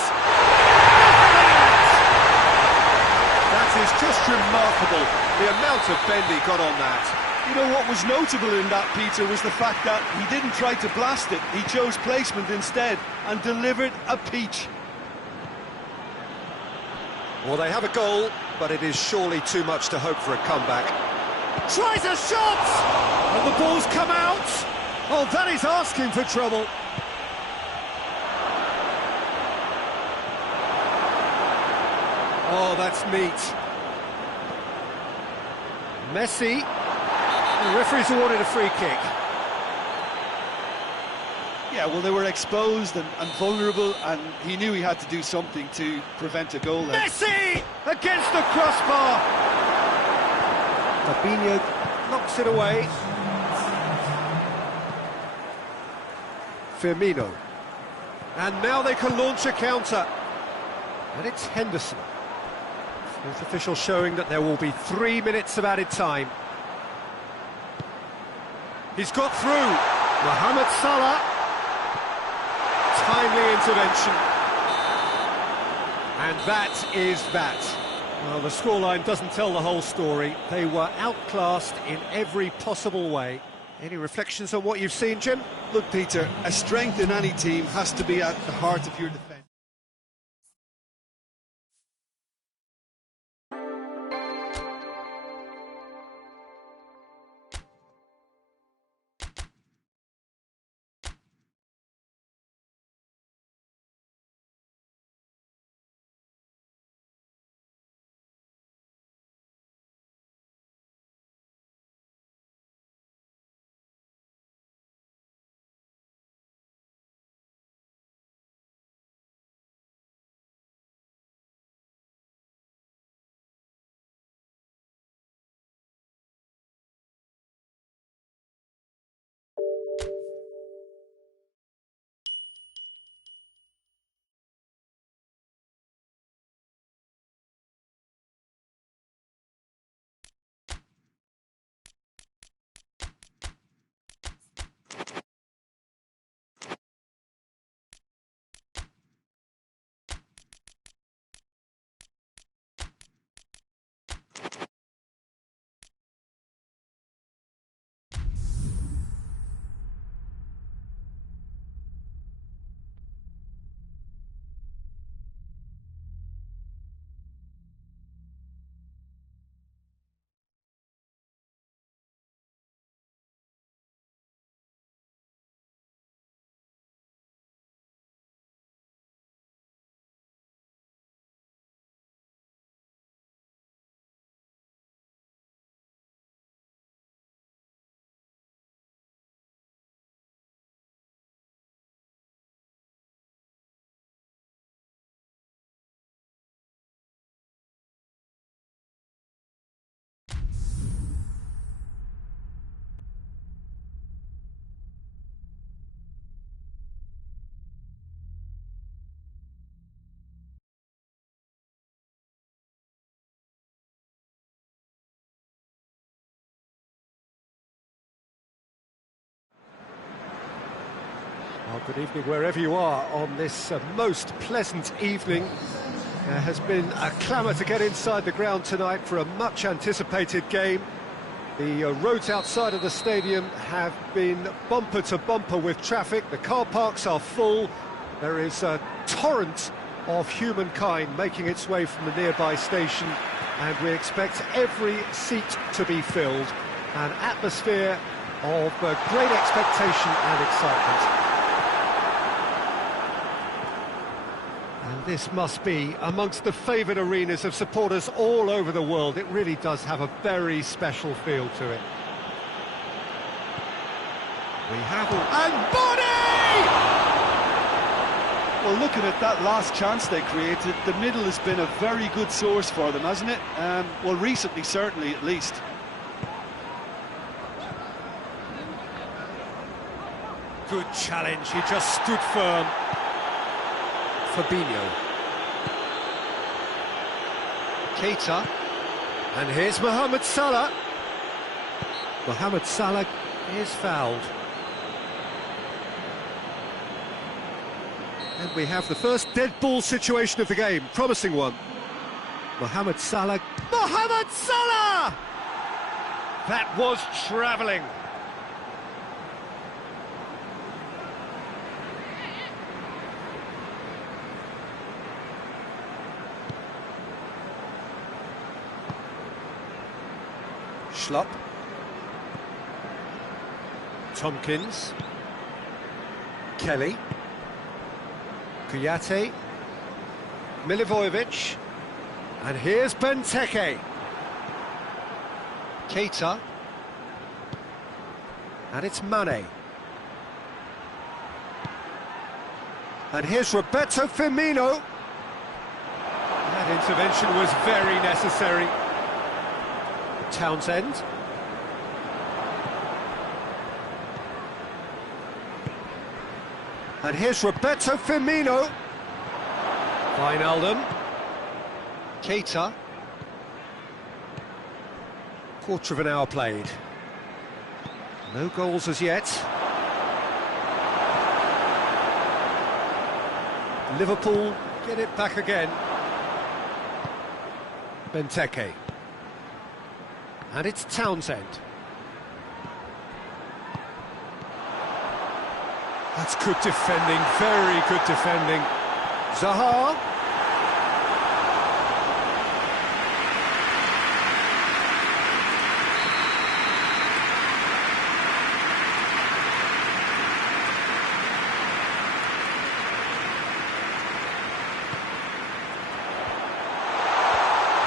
That is just remarkable, the amount of bend he got on that. You know, what was notable in that, Peter, was the fact that he didn't try to blast it. He chose placement instead and delivered a peach. Well, they have a goal, but it is surely too much to hope for a comeback. Tries a shot! And the ball's come out! Oh, that is asking for trouble. Oh, that's neat. Messi. The referee's awarded a free kick. Yeah, well, they were exposed and vulnerable, and he knew he had to do something to prevent a goal there. Messi! Against the crossbar! Fabinho knocks it away. Firmino. And now they can launch a counter. And it's Henderson. Fourth official showing that there will be 3 minutes of added time. He's got through. Mohamed Salah. Timely intervention. And that is that. Well, the scoreline doesn't tell the whole story. They were outclassed in every possible way. Any reflections on what you've seen, Jim? Look, Peter, a strength in any team has to be at the heart of your defence. Good evening wherever you are on this most pleasant evening. There has been a clamour to get inside the ground tonight for a much-anticipated game. The roads outside of the stadium have been bumper to bumper with traffic. The car parks are full. There is a torrent of humankind making its way from the nearby station, and we expect every seat to be filled. An atmosphere of great expectation and excitement. And this must be amongst the favoured arenas of supporters all over the world. It really does have a very special feel to it. We have... And body! Well, looking at that last chance they created, the middle has been a very good source for them, hasn't it? Well, recently, certainly, at least. Good challenge, he just stood firm. Fabinho. Keita. And here's Mohamed Salah. Mohamed Salah is fouled. And we have the first dead ball situation of the game, promising one. Mohamed Salah. Mohamed Salah! That was travelling. Schlupp. Tompkins. Kelly. Kouyaté. Milivojevic. And here's Benteke. Keita. And it's Mane. And here's Roberto Firmino. That intervention was very necessary. Townsend. And here's Roberto Firmino. Wijnaldum. Keita. Quarter of an hour played. No goals as yet. Liverpool get it back again. Benteke. And it's Townsend. That's good defending, very good defending. Zaha.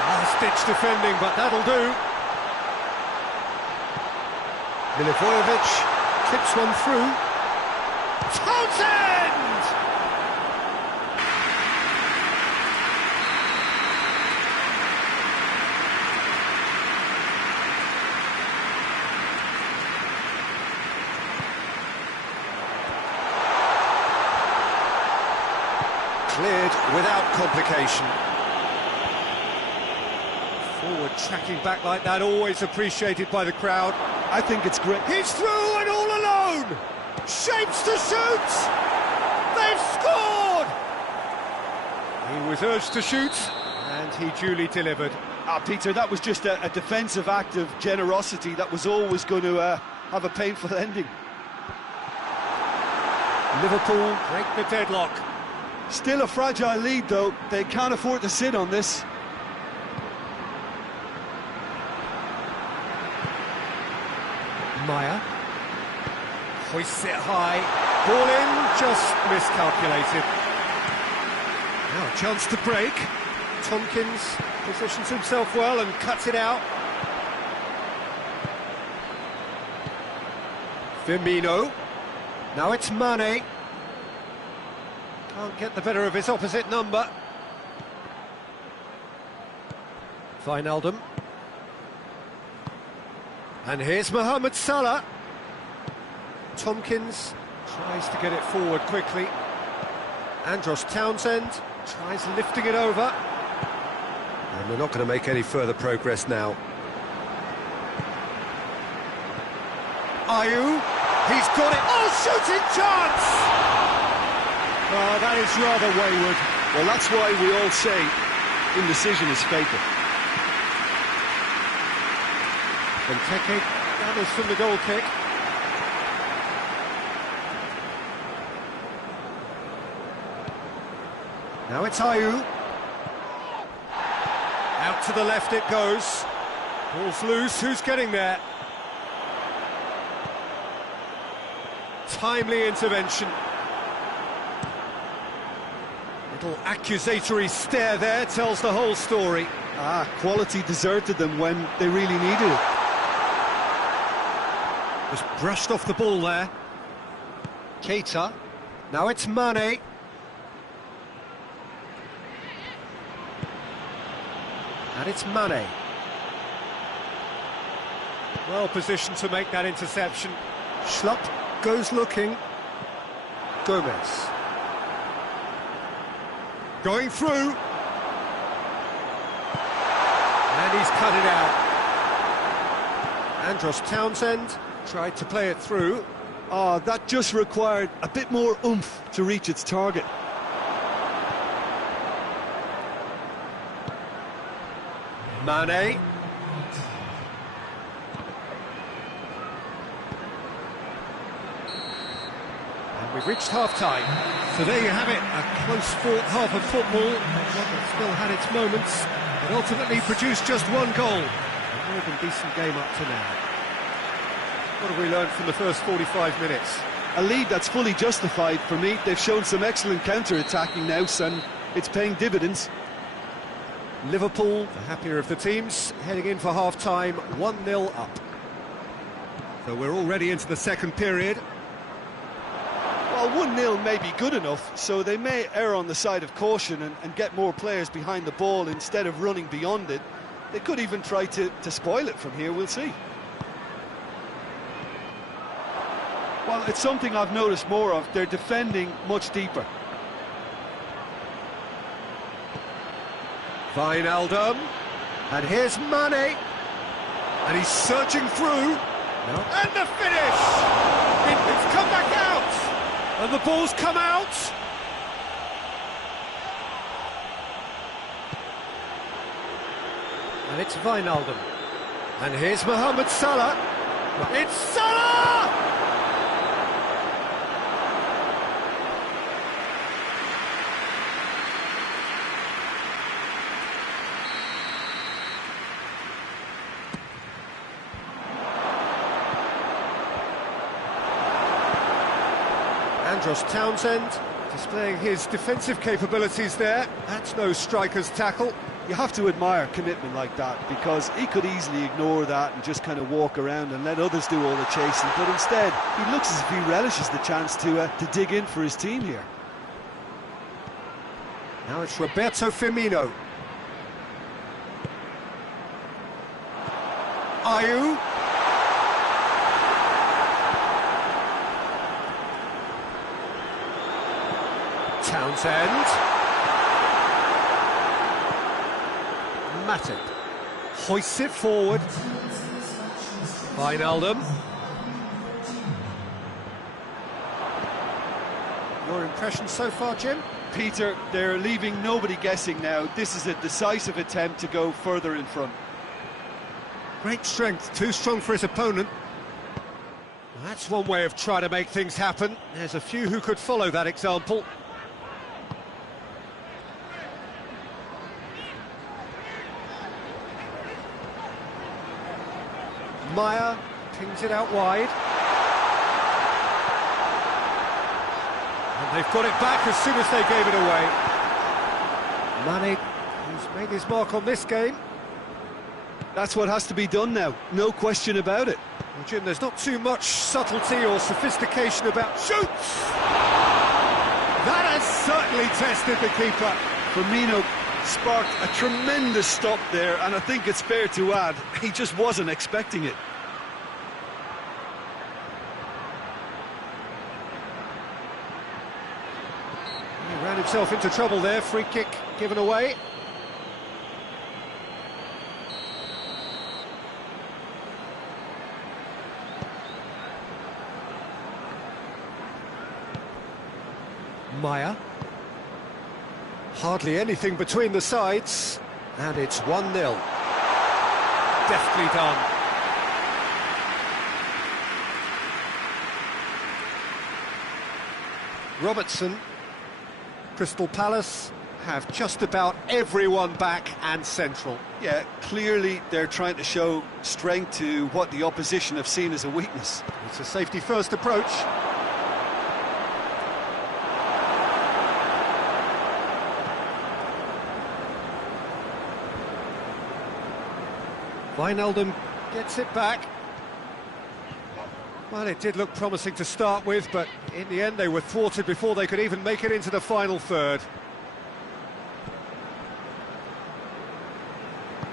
Last-ditch defending, but that'll do. Milivojevic clips one through. Townsend! Cleared without complication. Forward tracking back like that, always appreciated by the crowd. I think it's great. He's through and all alone! Shapes to shoot! They've scored! He was urged to shoot, and he duly delivered. Peter, that was just a defensive act of generosity that was always going to have a painful ending. Liverpool break the deadlock. Still a fragile lead, though. They can't afford to sit on this. Maya hoists it high, ball in, just miscalculated. Now a chance to break. Tompkins positions himself well and cuts it out. Firmino. Now it's Mane. Can't get the better of his opposite number. Wijnaldum. And here's Mohamed Salah. Tompkins tries to get it forward quickly. Andros Townsend tries lifting it over. And we're not going to make any further progress now. Ayew, he's got it. Oh, shooting chance! Oh, that is rather wayward. Well, that's why we all say indecision is fatal. Benteke gathers from the goal kick. Now it's Ayew. Out to the left it goes. Ball's loose, who's getting there? Timely intervention. Little accusatory stare there tells the whole story. Quality deserted them when they really needed it. Just brushed off the ball there. Keita. Now it's Mane. And it's Mane. Well positioned to make that interception. Schlupp goes looking. Gomez. Going through. And he's cut it out. Andros Townsend tried to play it through. That just required a bit more oomph to reach its target. Mane. And we've reached half-time. So there you have it, a close-fought half of football, one that still had its moments, but ultimately produced just one goal. A more than decent game up to now. What have we learned from the first 45 minutes? A lead that's fully justified for me. They've shown some excellent counter-attacking now, and it's paying dividends. Liverpool, the happier of the teams, heading in for half-time, 1-0 up. So we're already into the second period. Well, 1-0 may be good enough, so they may err on the side of caution and get more players behind the ball instead of running beyond it. They could even try to spoil it from here, we'll see. Well, it's something I've noticed more of. They're defending much deeper. Wijnaldum, and here's Mane, and he's searching through, and the finish! It's come back out, and the ball's come out. And it's Wijnaldum, and here's Mohamed Salah, it's Salah! Andros Townsend displaying his defensive capabilities there. That's no striker's tackle. You have to admire commitment like that, because he could easily ignore that and just kind of walk around and let others do all the chasing, but instead he looks as if he relishes the chance to dig in for his team here. Now it's Roberto Firmino. Ayew. Townsend. Matip hoists it forward. Wijnaldum. Your impression so far, Jim? Peter, they're leaving nobody guessing now. This is a decisive attempt to go further in front. Great strength, too strong for his opponent. Well, that's one way of trying to make things happen. There's a few who could follow that example. Meyer pings it out wide. And they've got it back as soon as they gave it away. Mane, who's made his mark on this game. That's what has to be done now, no question about it. Well, Jim, there's not too much subtlety or sophistication about shoots! That has certainly tested the keeper. Firmino sparked a tremendous stop there, and I think it's fair to add, he just wasn't expecting it. He ran himself into trouble there, free kick given away. Meyer. Hardly anything between the sides, and it's 1-0. Deftly done. Robertson. Crystal Palace have just about everyone back and central. Yeah, clearly they're trying to show strength to what the opposition have seen as a weakness. It's a safety-first approach. Wijnaldum gets it back. Well, it did look promising to start with, but in the end they were thwarted before they could even make it into the final third.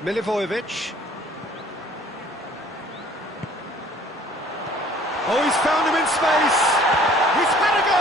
Milivojevic. Oh, he's found him in space! He's had a go!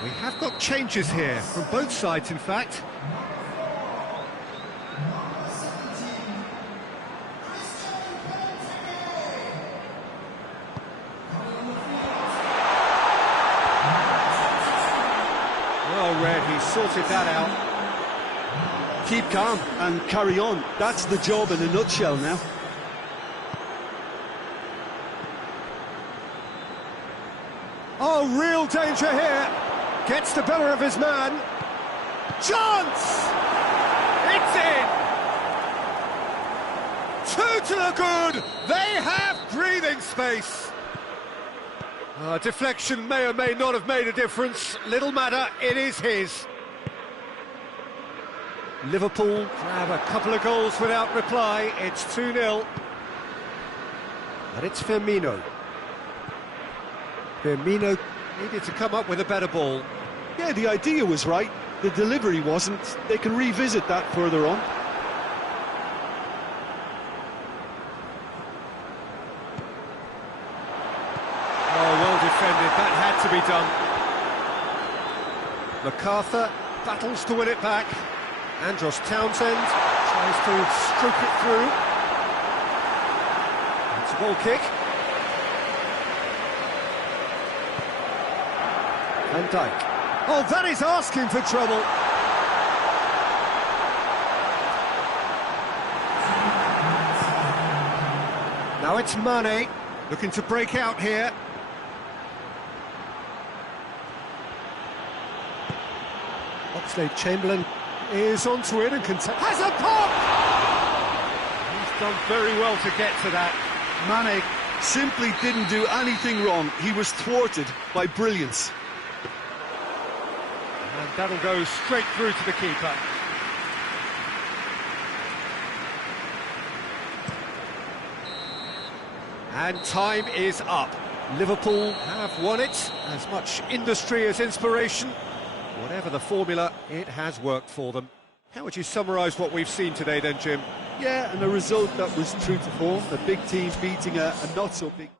We have got changes here, from both sides in fact. Well read, he sorted that out. Keep calm and carry on. That's the job in a nutshell now. Oh, real danger here. Gets the better of his man. Chance! It's in! Two to the good! They have breathing space! Deflection may or may not have made a difference. Little matter, it is his. Liverpool grab a couple of goals without reply. It's 2-0. And it's Firmino. Firmino needed to come up with a better ball. Yeah, the idea was right, the delivery wasn't. They can revisit that further on. Oh, well defended, that had to be done. MacArthur battles to win it back. Andros Townsend tries to stroke it through. It's a goal kick. Van Dijk. Oh, that is asking for trouble. Now it's Mane, looking to break out here. Oxlade-Chamberlain is onto it and has a pop! He's done very well to get to that. Mane simply didn't do anything wrong. He was thwarted by brilliance. And that'll go straight through to the keeper. And time is up. Liverpool have won it. As much industry as inspiration. Whatever the formula, it has worked for them. How would you summarise what we've seen today then, Jim? Yeah, and a result that was true to form. A big team beating a not-so-big...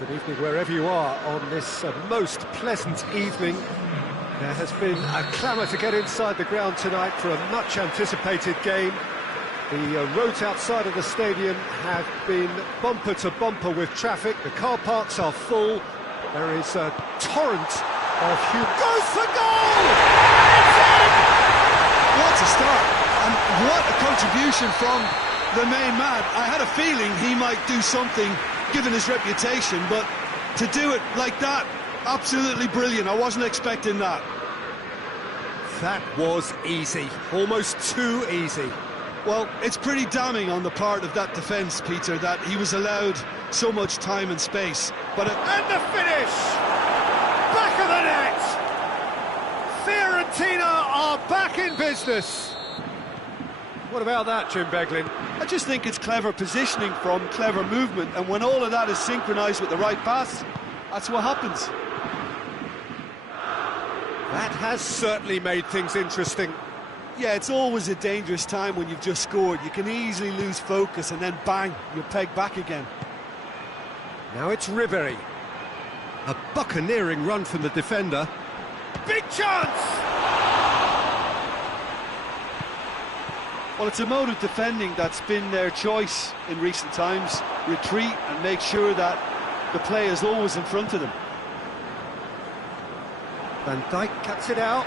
Good evening wherever you are on this most pleasant evening. There has been a clamour to get inside the ground tonight for a much-anticipated game. The roads outside of the stadium have been bumper to bumper with traffic. The car parks are full. There is a torrent of goes for goal! It's in! What a start, and what a contribution from the main man. I had a feeling he might do something, given his reputation, but to do it like that, absolutely brilliant. I wasn't expecting that. That was easy, almost too easy. Well, it's pretty damning on the part of that defence, Peter, that he was allowed so much time and space. And the finish! Back of the net! Fiorentina are back in business. What about that, Jim Beglin? I just think it's clever positioning from clever movement, and when all of that is synchronised with the right pass, that's what happens. That has certainly made things interesting. Yeah, it's always a dangerous time when you've just scored. You can easily lose focus and then bang, you're pegged back again. Now it's Ribery. A buccaneering run from the defender. Big chance! Well, it's a mode of defending that's been their choice in recent times. Retreat and make sure that the play is always in front of them. Van Dijk cuts it out.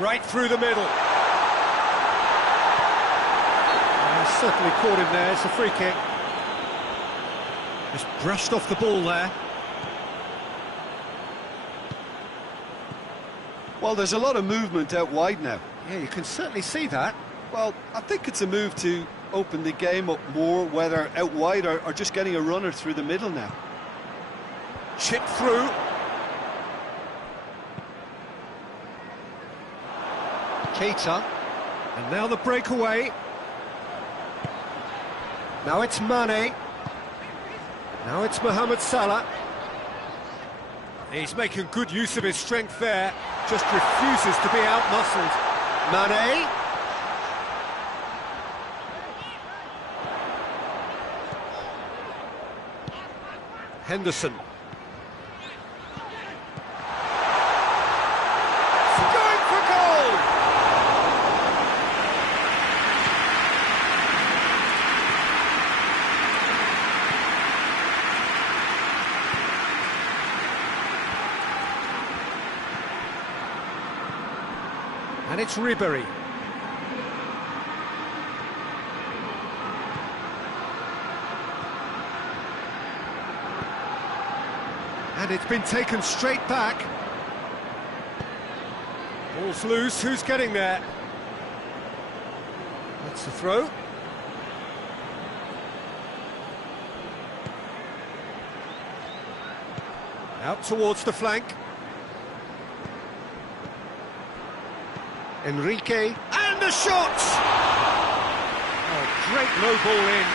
Right through the middle. Certainly caught him there, it's a free kick. Just brushed off the ball there. Well, there's a lot of movement out wide now. Yeah, you can certainly see that. Well, I think it's a move to open the game up more, whether out wide or just getting a runner through the middle now. Chip through. Keita. And now the breakaway. Now it's Mane. Now it's Mohamed Salah. He's making good use of his strength there. Just refuses to be out-muscled. Mane. Henderson. Going for goal! And it's Ribery. And it's been taken straight back. Ball's loose, who's getting there? That's the throw. Out towards the flank. Enrique, and the shot! Oh, great low ball in.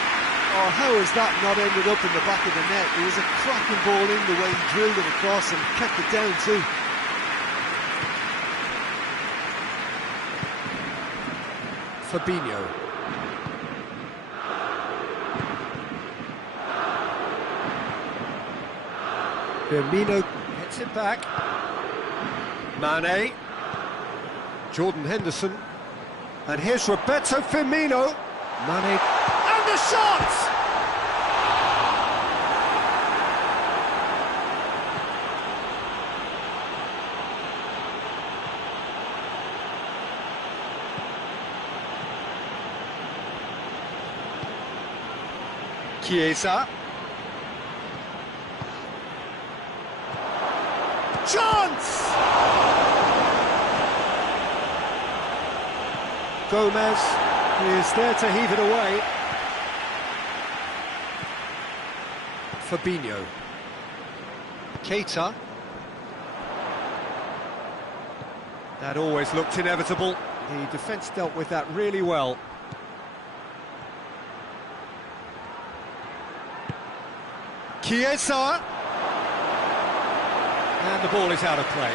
Oh, how has that not ended up in the back of the net? It was a cracking ball in the way he drilled it across and kept it down too. Fabinho. Firmino gets it back. Mane. Jordan Henderson. And here's Roberto Firmino. Mane. And the shot! Chiesa. Chance! Gomez is there to heave it away. Fabinho. Keita. That always looked inevitable. The defence dealt with that really well. Chiesa. And the ball is out of play.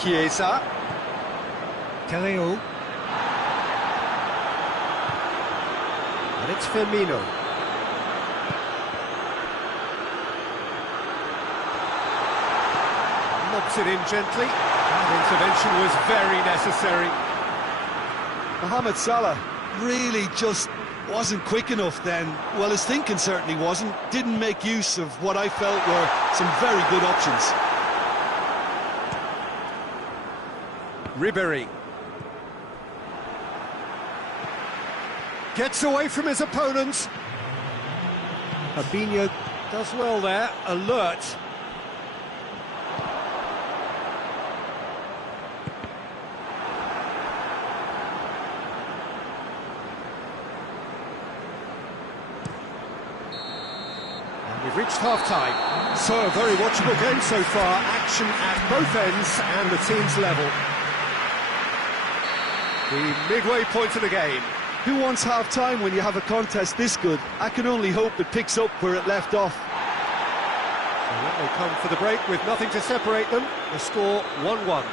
Chiesa. Terreo. And it's Firmino. Lobs it in gently. That intervention was very necessary. Mohamed Salah really just wasn't quick enough then. Well, his thinking certainly wasn't. Didn't make use of what I felt were some very good options. Ribéry. Gets away from his opponents. Fabinho does well there, alert. And we've reached half-time. So, a very watchable game so far. Action at both ends and the team's level. The midway point of the game. Who wants half-time when you have a contest this good? I can only hope it picks up where it left off. So they come for the break with nothing to separate them. The score 1-1.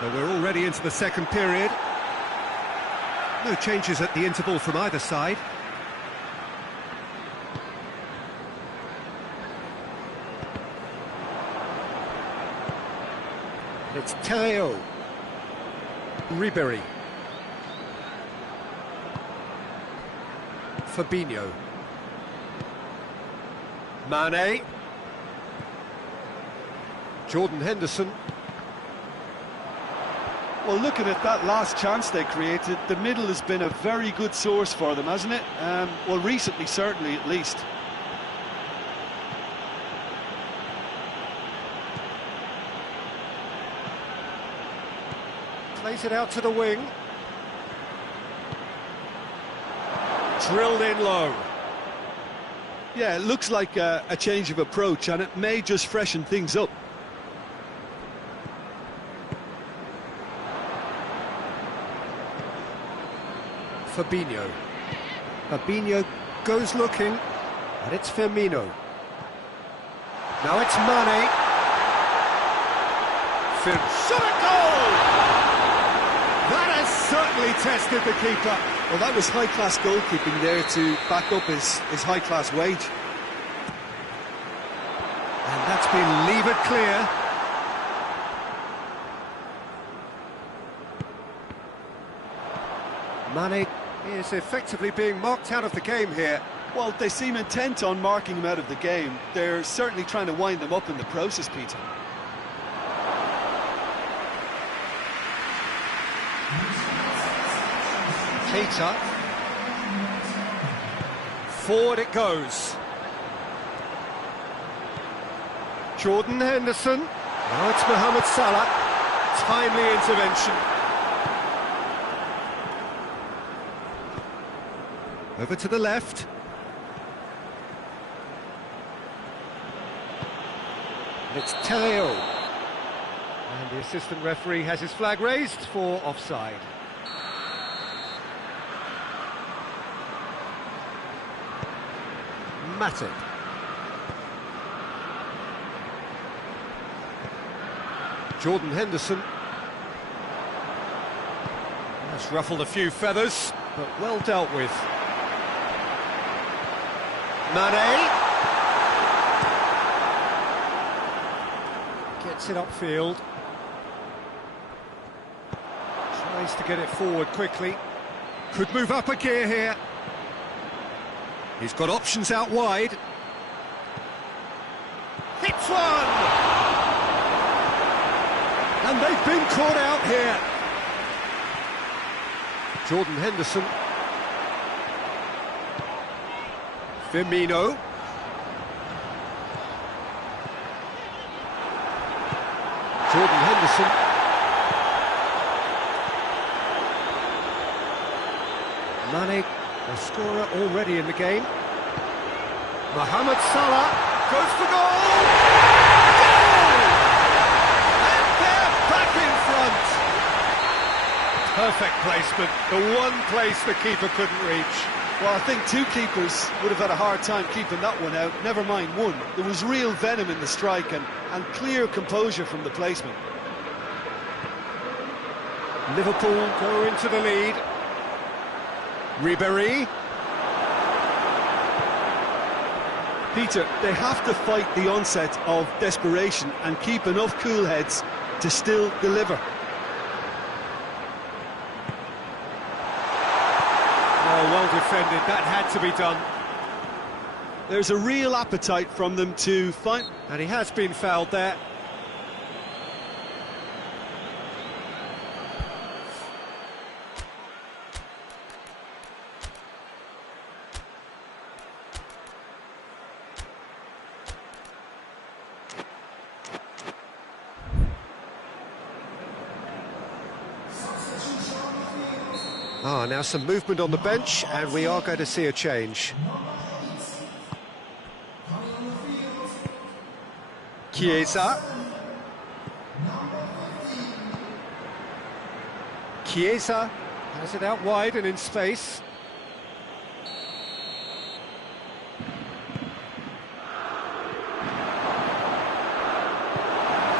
So we're already into the second period. No changes at the interval from either side. It's Terreo. Ribéry. Fabinho. Mane. Jordan Henderson. Well, looking at that last chance they created, the middle has been a very good source for them, hasn't it? Well, recently, certainly, at least. Plays it out to the wing. Drilled in low. Yeah, it looks like a change of approach, and it may just freshen things up. Fabinho. Fabinho goes looking, and it's Firmino. Now it's Mane. Shot a goal! That has certainly tested the keeper. Well, that was high-class goalkeeping there to back up his high-class wage. And that's been levered clear. Mane is effectively being marked out of the game here. Well, they seem intent on marking him out of the game. They're certainly trying to wind them up in the process, Peter. Keita. Forward it goes. Jordan Henderson. Now it's Mohamed Salah. Timely intervention. Over to the left. And it's Terreo. And the assistant referee has his flag raised for offside. Matip. Jordan Henderson. That's ruffled a few feathers, but well dealt with. Mane. Gets it upfield. Tries to get it forward quickly. Could move up a gear here. He's got options out wide. Hits one! And they've been caught out here. Jordan Henderson. Firmino. Jordan Henderson. Mane, a scorer already in the game. Mohamed Salah goes for goal! Goal! And they're back in front! Perfect placement, the one place the keeper couldn't reach. Well, I think two keepers would have had a hard time keeping that one out, never mind one. There was real venom in the strike and clear composure from the placement. Liverpool go into the lead. Ribéry. Peter, they have to fight the onset of desperation and keep enough cool heads to still deliver. Oh, well defended, that had to be done. There's a real appetite from them to fight. And he has been fouled there. Now some movement on the bench, and we are going to see a change. Chiesa. Chiesa has it out wide and in space.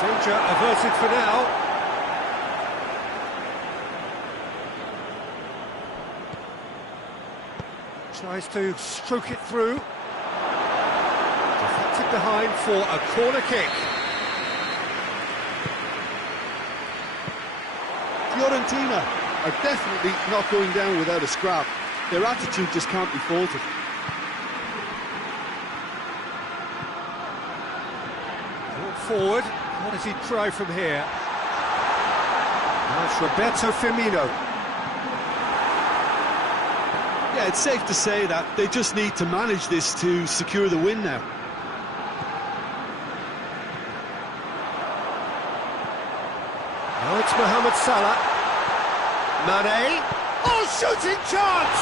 Danger averted for now. Tries to stroke it through. Deflected behind for a corner kick. Fiorentina are definitely not going down without a scrap. Their attitude just can't be faulted. Brought forward. What does he try from here? Now it's Roberto Firmino. Yeah, it's safe to say that they just need to manage this to secure the win now. Now it's Mohamed Salah. Mane. Oh, shooting chance!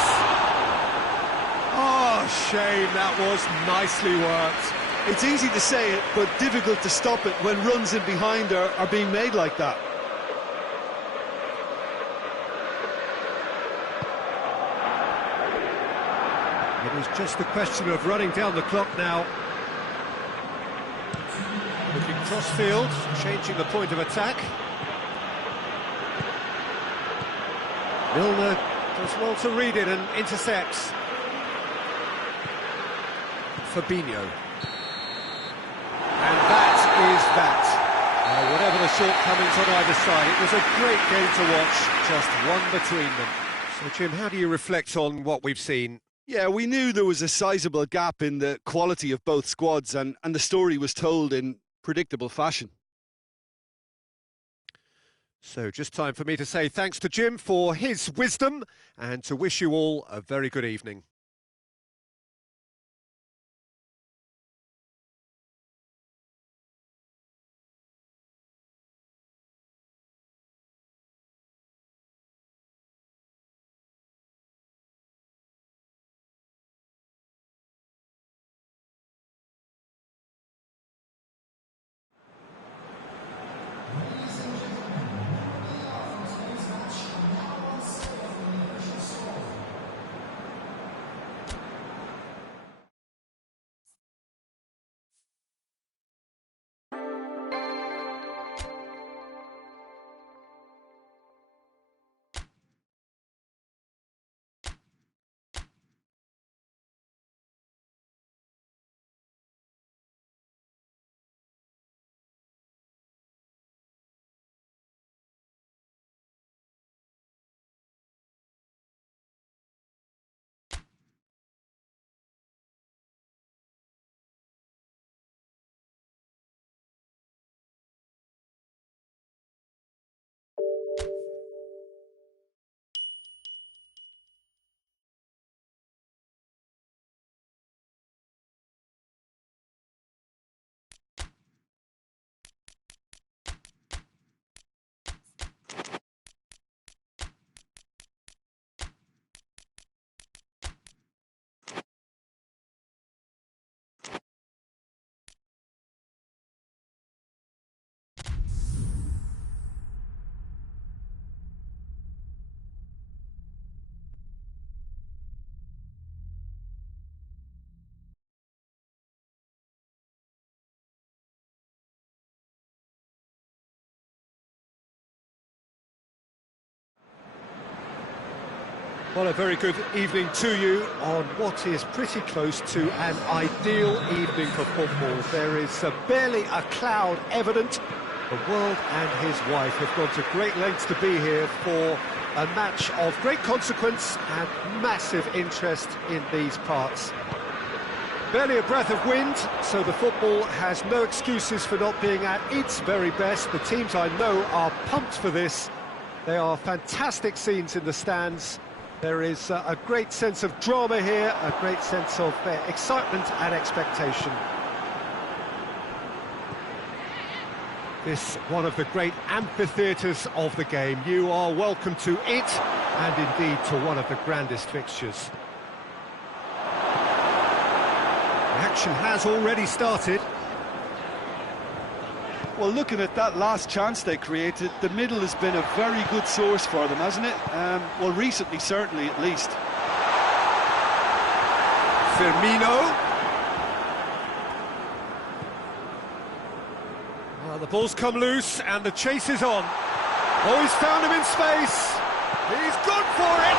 Oh, shame, that was nicely worked. It's easy to say it, but difficult to stop it when runs in behind are being made like that. It is just a question of running down the clock now. Looking cross-field, changing the point of attack. Milner does well to read it and intercepts. Fabinho. And that is that. Whatever the shortcomings on either side, it was a great game to watch, just one between them. So, Jim, how do you reflect on what we've seen? Yeah, we knew there was a sizable gap in the quality of both squads, and the story was told in predictable fashion. So just time for me to say thanks to Jim for his wisdom and to wish you all a very good evening. Well, a very good evening to you on what is pretty close to an ideal evening for football. There is barely a cloud evident. The world and his wife have gone to great lengths to be here for a match of great consequence and massive interest in these parts. Barely a breath of wind, so the football has no excuses for not being at its very best. The teams I know are pumped for this. They are fantastic scenes in the stands. There is a great sense of drama here, a great sense of excitement and expectation. This one of the great amphitheatres of the game. You are welcome to it, and indeed to one of the grandest fixtures. The action has already started. Well, looking at that last chance they created, the middle has been a very good source for them, hasn't it? Well, recently, certainly, at least. Firmino. Well, the ball's come loose and the chase is on. Oh, he's found him in space. He's gone for it.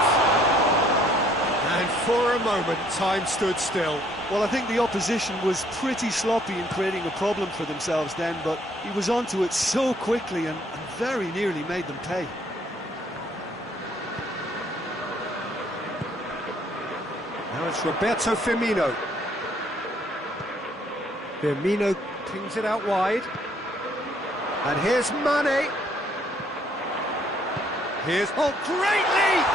And for a moment, time stood still. Well, I think the opposition was pretty sloppy in creating a problem for themselves then, but he was onto it so quickly and very nearly made them pay. Now it's Roberto Firmino. Firmino pings it out wide. And here's Mane. Here's... Oh, great leap!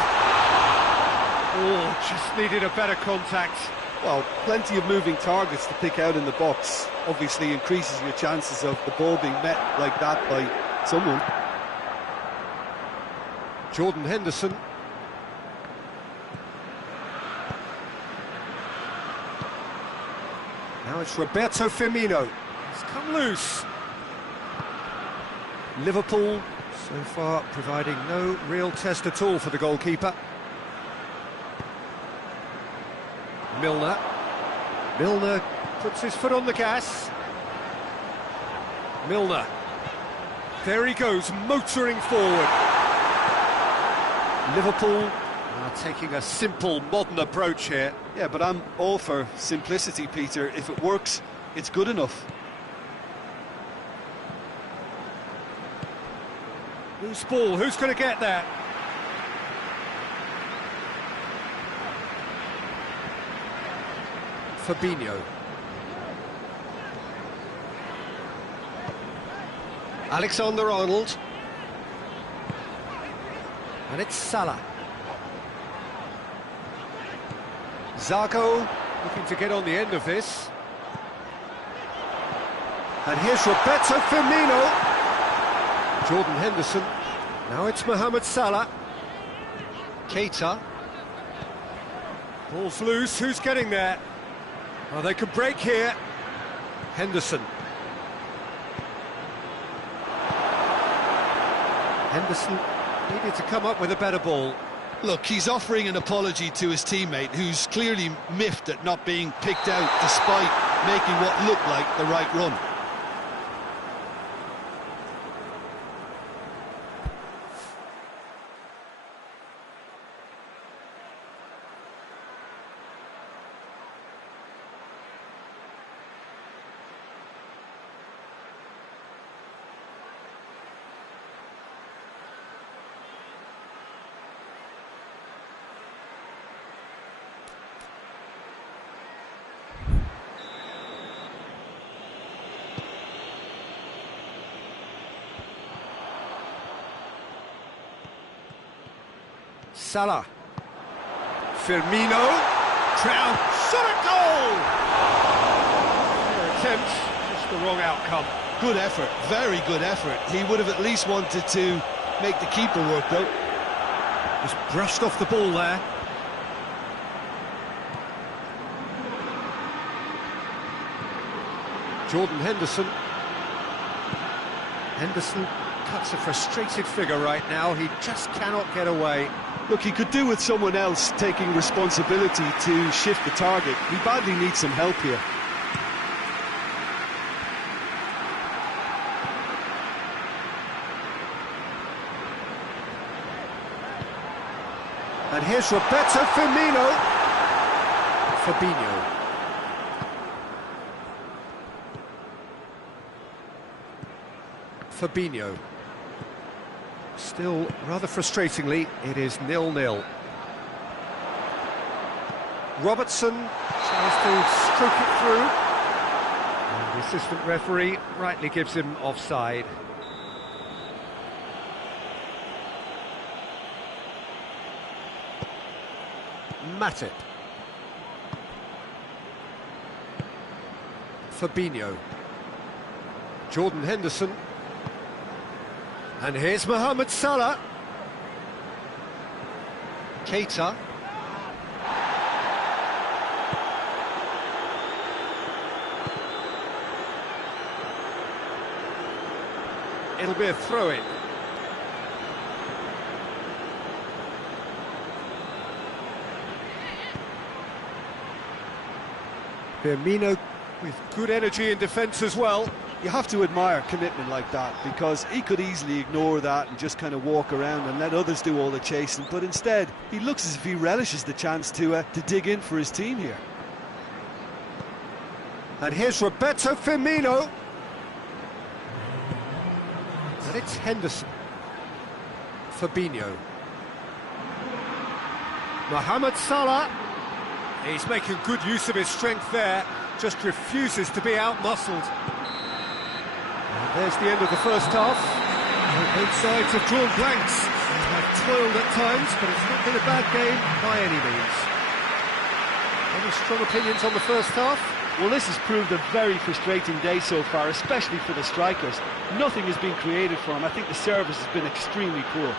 Oh, just needed a better contact. Well, plenty of moving targets to pick out in the box. Obviously increases your chances of the ball being met like that by someone. Jordan Henderson. Now it's Roberto Firmino. He's come loose. Liverpool, so far, providing no real test at all for the goalkeeper. Milner puts his foot on the gas. Milner. There he goes, motoring forward. Liverpool are taking a simple, modern approach here. Yeah, but I'm all for simplicity, Peter. If it works, it's good enough. Loose ball, who's going to get that? Fabinho. Alexander-Arnold. And it's Salah. Zago looking to get on the end of this. And here's Roberto Firmino. Jordan Henderson. Now it's Mohamed Salah. Keita. Ball's loose, who's getting there? Oh, they could break here. Henderson. Henderson needed to come up with a better ball. Look, he's offering an apology to his teammate, who's clearly miffed at not being picked out despite making what looked like the right run. Salah. Firmino. Trout. Shot at goal! Their attempt, just the wrong outcome. Good effort, very good effort. He would have at least wanted to make the keeper work, though. Just brushed off the ball there. Jordan Henderson. Henderson cuts a frustrated figure right now. He just cannot get away. Look, he could do with someone else taking responsibility to shift the target. He badly needs some help here. And here's Roberto Firmino. Fabinho. Fabinho. Still, rather frustratingly, it is 0-0. Robertson tries to stroke it through. And the assistant referee rightly gives him offside. Matip. Fabinho. Jordan Henderson. And here's Mohamed Salah. Keita. It'll be a throw-in. Firmino with good energy in defence as well. You have to admire commitment like that, because he could easily ignore that and just kind of walk around and let others do all the chasing, but instead he looks as if he relishes the chance to dig in for his team here. And here's Roberto Firmino. And it's Henderson. Fabinho. Mohamed Salah. He's making good use of his strength there, just refuses to be outmuscled. And there's the end of the first half. Both sides have drawn blanks and have toiled at times, but it's not been a bad game by any means. Any strong opinions on the first half? Well, this has proved a very frustrating day so far, especially for the strikers. Nothing has been created for them. I think the service has been extremely poor.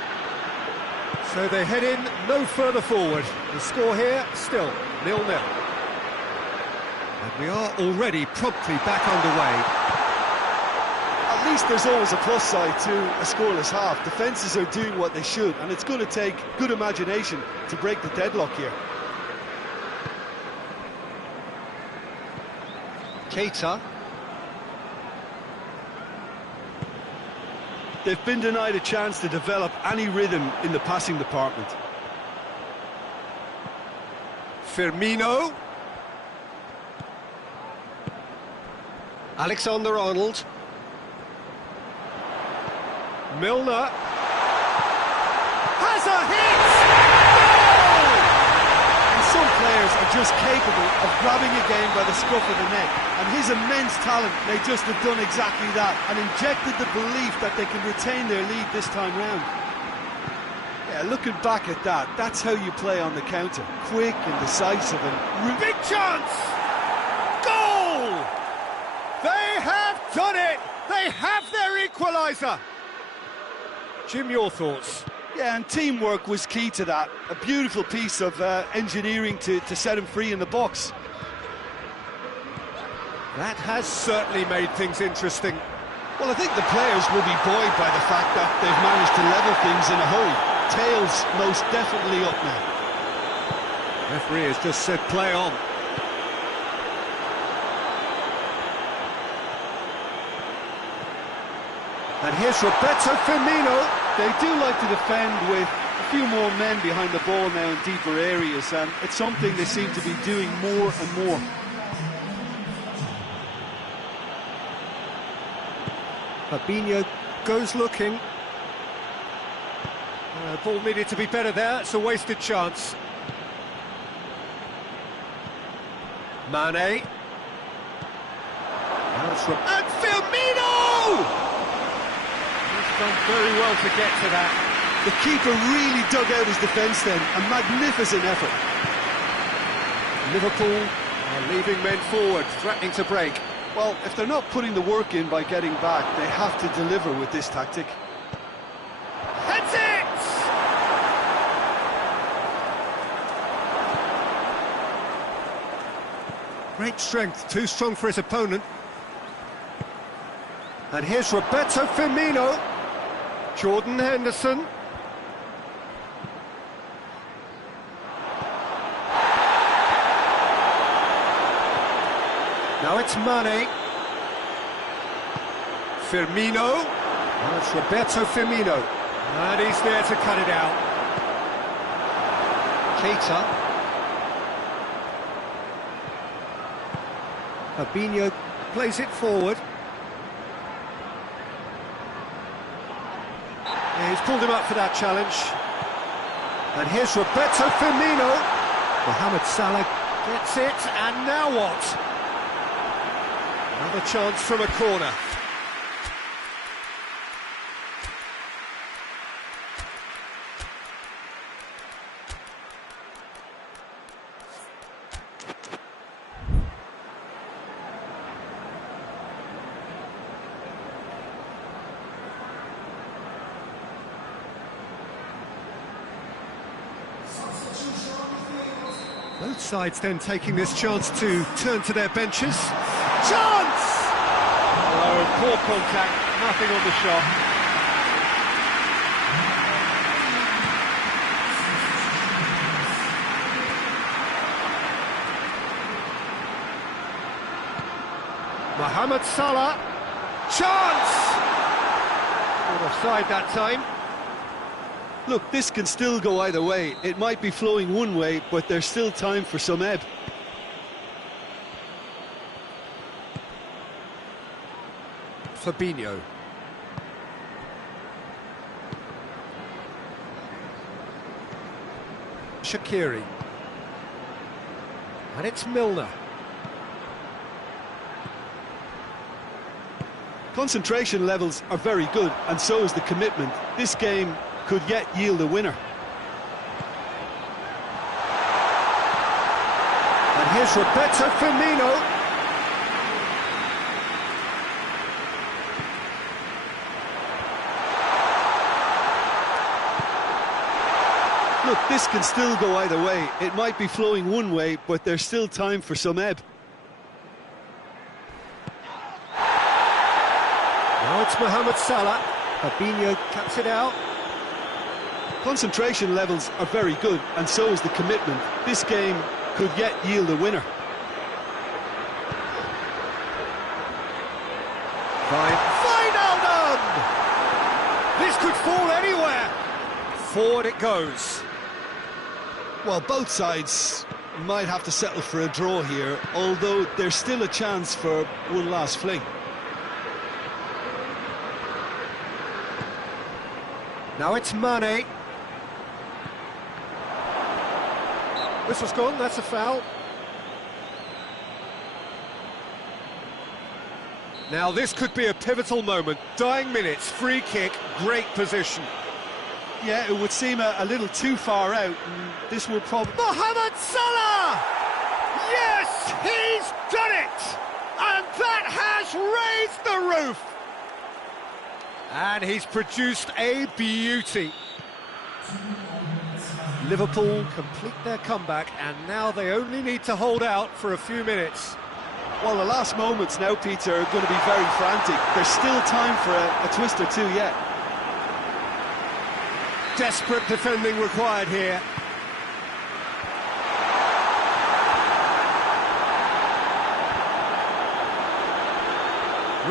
So they head in no further forward. The score here, still 0-0. And we are already promptly back underway. At least there's always a plus side to a scoreless half. Defences are doing what they should, and it's going to take good imagination to break the deadlock here. Keita. They've been denied a chance to develop any rhythm in the passing department. Firmino. Alexander-Arnold. Milner. Has a hit! Goal! And some players are just capable of grabbing a game by the scruff of the neck. And his immense talent may just have done exactly that and injected the belief that they can retain their lead this time round. Yeah, looking back at that, that's how you play on the counter. Quick and decisive and... Big chance! Goal! They have done it! They have their equaliser! Jim, your thoughts? Yeah, and teamwork was key to that. A beautiful piece of engineering to set him free in the box. That has certainly made things interesting. Well, I think the players will be buoyed by the fact that they've managed to level things in a hurry. Tails most definitely up now. Referee has just said play on. And here's Roberto Firmino. They do like to defend with a few more men behind the ball now in deeper areas, and it's something they seem to be doing more and more. Fabinho goes looking. Ball needed to be better there, it's a wasted chance. Mane. And Firmino! He's done very well to get to that. The keeper really dug out his defence then, a magnificent effort. Liverpool are leaving men forward, threatening to break. Well, if they're not putting the work in by getting back, they have to deliver with this tactic. That's it! Great strength, too strong for his opponent. And here's Roberto Firmino. Jordan Henderson. Now it's Mane. Firmino. Now it's Roberto Firmino. And he's there to cut it out. Keita. Fabinho plays it forward. Yeah, he's pulled him up for that challenge. And here's Roberto Firmino. Mohamed Salah gets it, and now what? Another chance from a corner. Both sides then taking this chance to turn to their benches. Chance! Oh, poor contact, nothing on the shot. Mohamed Salah. Chance! Not offside that time. Look, this can still go either way. It might be flowing one way, but there's still time for some ebb. Fabinho. Shaqiri. And it's Milner. Concentration levels are very good, and so is the commitment. This game could yet yield a winner. And here's Roberto Firmino. Look, this can still go either way. It might be flowing one way, but there's still time for some ebb. Now it's Mohamed Salah. Fabinho cuts it out. Concentration levels are very good, and so is the commitment. This game could yet yield a winner. Wijnaldum! This could fall anywhere. Forward it goes. Well, both sides might have to settle for a draw here, although there's still a chance for one last fling. Now it's Mane. Whistle's gone, that's a foul. Now this could be a pivotal moment. Dying minutes, free kick, great position. Yeah, it would seem a little too far out, and this will probably... Mohamed Salah! Yes, he's done it! And that has raised the roof! And he's produced a beauty. Liverpool complete their comeback, and now they only need to hold out for a few minutes. Well, the last moments now, Peter, are going to be very frantic. There's still time for a twist or two yet. Desperate defending required here.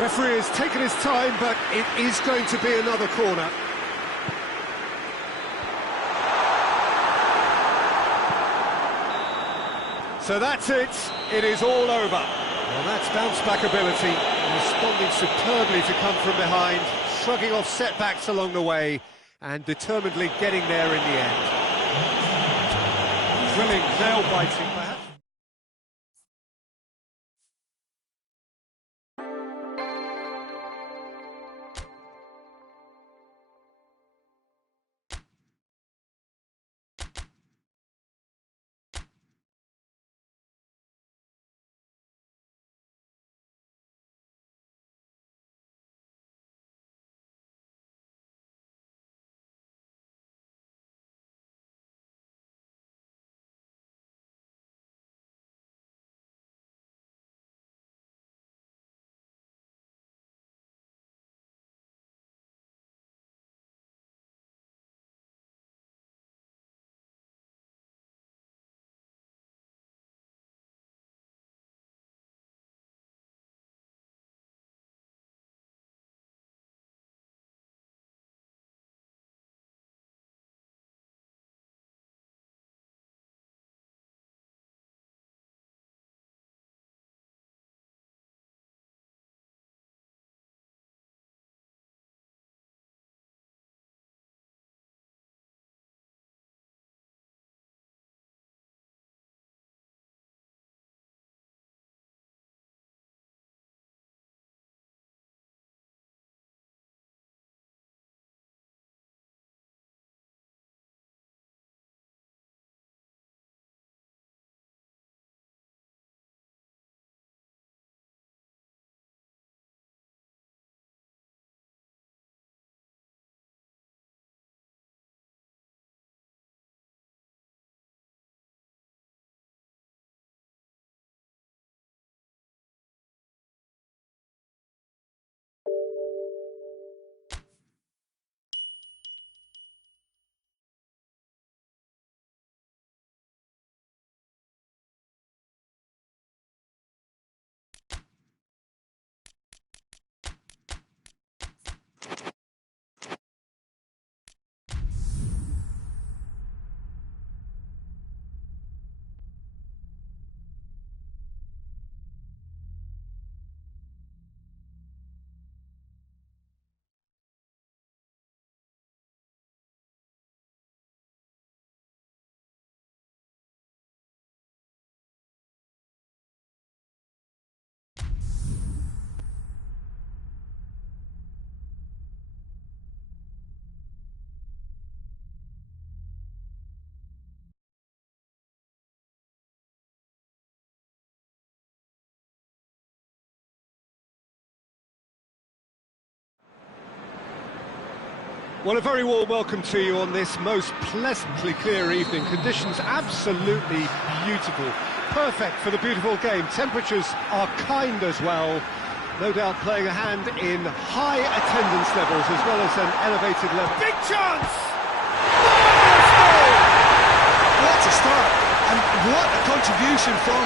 Referee has taken his time, but it is going to be another corner. So that's it. It is all over. Well, that's bounce-back ability, responding superbly to come from behind, shrugging off setbacks along the way, and determinedly getting there in the end. Thrilling, nail-biting perhaps. Well, a very warm welcome to you on this most pleasantly clear evening. Conditions absolutely beautiful. Perfect for the beautiful game. Temperatures are kind as well. No doubt playing a hand in high attendance levels as well as an elevated level. Big chance! What a start, and what a contribution from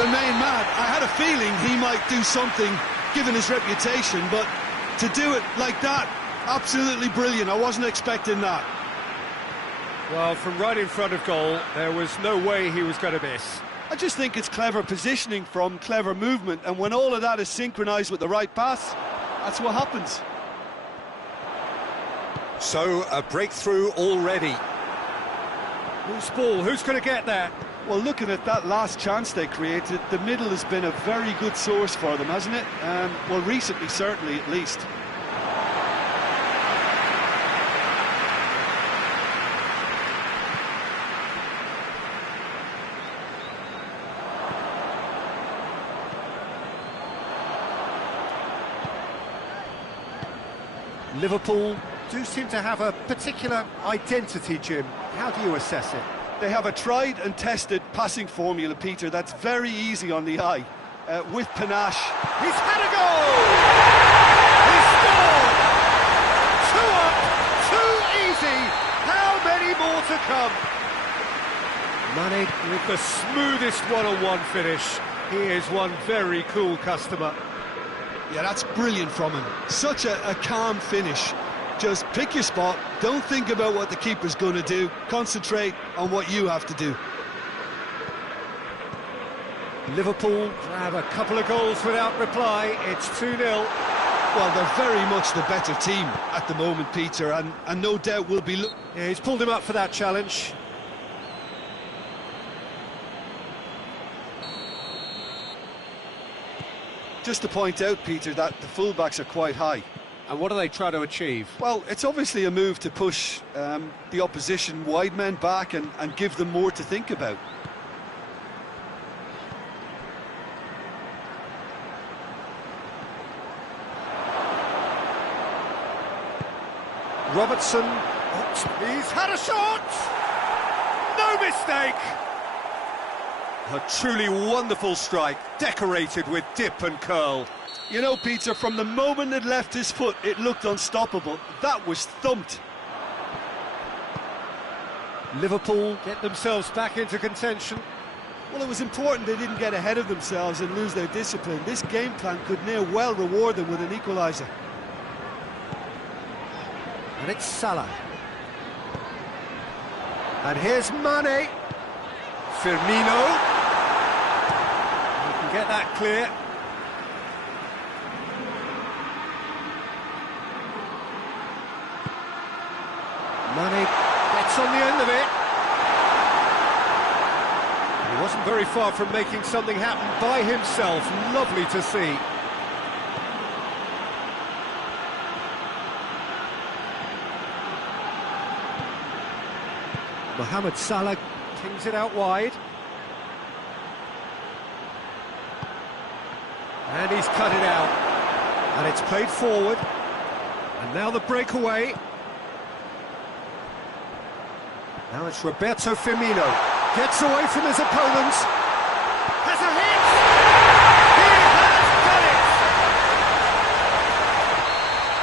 the main man. I had a feeling he might do something, given his reputation, but to do it like that, absolutely brilliant. I wasn't expecting that. Well, from right in front of goal, there was no way he was going to miss. I just think it's clever positioning from clever movement, and when all of that is synchronised with the right pass, that's what happens. So, a breakthrough already. Who's ball? Who's going to get there? Well, looking at that last chance they created, the middle has been a very good source for them, hasn't it? Well, recently, certainly, at least. Liverpool do seem to have a particular identity, Jim. How do you assess it? They have a tried and tested passing formula, Peter, that's very easy on the eye. With panache. He's had a goal! He scored! 2 up, too easy! How many more to come? Mane with the smoothest one-on-one finish. He is one very cool customer. Yeah, that's brilliant from him. Such a calm finish. Just pick your spot, don't think about what the keeper's going to do, concentrate on what you have to do. Liverpool grab a couple of goals without reply. It's 2-0. Well, they're very much the better team at the moment, Peter, and no doubt will be... Yeah, he's pulled him up for that challenge. Just to point out, Peter, that the fullbacks are quite high. And what do they try to achieve? Well, it's obviously a move to push the opposition wide men back and give them more to think about. Robertson, he's had a shot! No mistake! A truly wonderful strike, decorated with dip and curl. You know, Peter, from the moment it left his foot, it looked unstoppable. That was thumped. Liverpool get themselves back into contention. Well, it was important they didn't get ahead of themselves and lose their discipline. This game plan could near well reward them with an equaliser. And it's Salah. And here's Mane. Firmino. He can get that clear. Mane gets on the end of it. He wasn't very far from making something happen by himself. Lovely to see. Mohamed Salah kings it out wide. And he's cut it out. And it's played forward. And now the breakaway. Now it's Roberto Firmino. Gets away from his opponent. Has a hit! He has done it!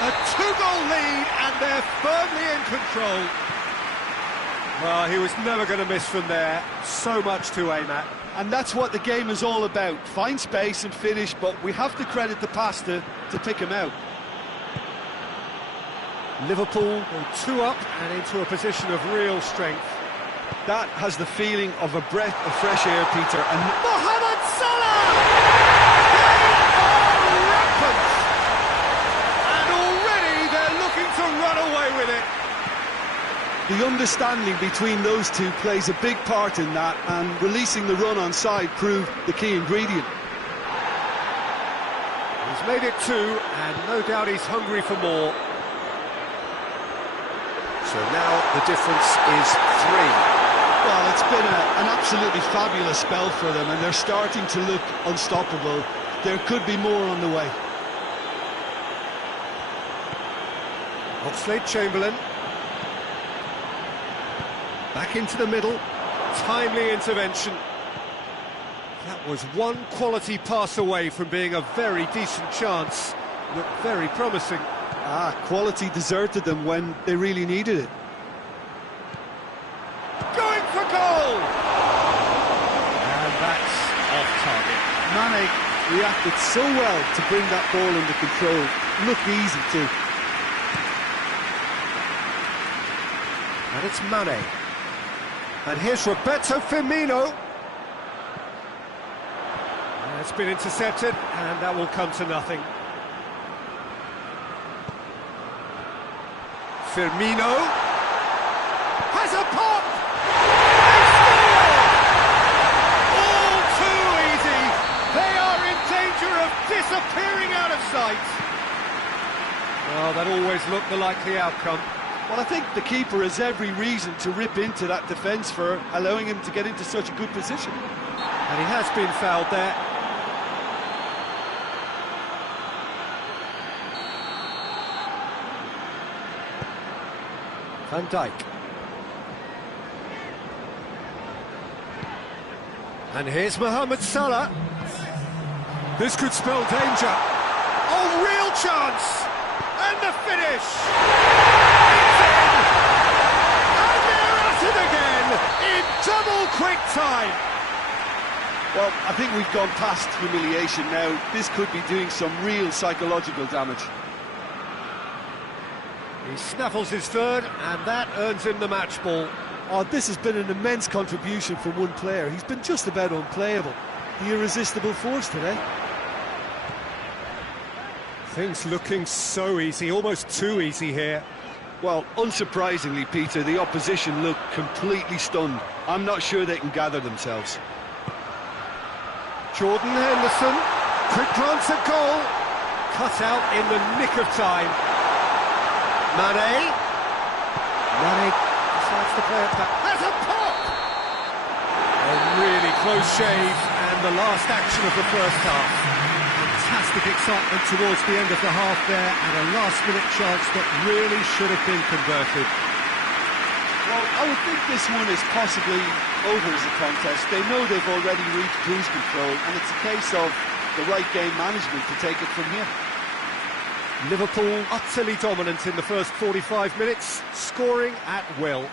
A 2-goal lead and they're firmly in control. Well, he was never going to miss from there. So much to aim at. And that's what the game is all about. Find space and finish, but we have to credit the passer to pick him out. Liverpool go 2 up and into a position of real strength. That has the feeling of a breath of fresh air, Peter. And Mohamed Salah! They are rampant! And already they're looking to run away with it. the understanding between those two plays a big part in that, and releasing the run on side proved the key ingredient. He's made it 2, and no doubt he's hungry for more. So now the difference is 3. Well, it's been an absolutely fabulous spell for them, and they're starting to look unstoppable. There could be more on the way. Oxlade-Chamberlain. Back into the middle. Timely intervention. That was one quality pass away from being a very decent chance. Looked very promising. Quality deserted them when they really needed it. Going for goal! And that's off target. Mane reacted so well to bring that ball under control. Looked easy too. And it's Mane. And here's Roberto Firmino. And it's been intercepted, and that will come to nothing. Firmino has a pop! All too easy! They are in danger of disappearing out of sight! Well, that always looked the likely outcome. Well, I think the keeper has every reason to rip into that defence for allowing him to get into such a good position. And he has been fouled there. Van Dijk. And here's Mohamed Salah. This could spell danger. Oh, real chance! And the finish! It's in! And they're at it again in double quick time! Well, I think we've gone past humiliation now. This could be doing some real psychological damage. He snaffles his third, and that earns him the match ball. Oh, this has been an immense contribution from one player. He's been just about unplayable. The irresistible force today. Things looking so easy, almost too easy here. Well, unsurprisingly, Peter, the opposition look completely stunned. I'm not sure they can gather themselves. Jordan Henderson, quick glance at goal. Cut out in the nick of time. Mane decides to play it back. Has a pop! A really close shave, and the last action of the first half. Fantastic excitement towards the end of the half there, and a last-minute chance that really should have been converted. Well, I would think this one is possibly over as a contest. They know they've already reached cruise control, and it's a case of the right game management to take it from here. Liverpool utterly dominant in the first 45 minutes, scoring at will.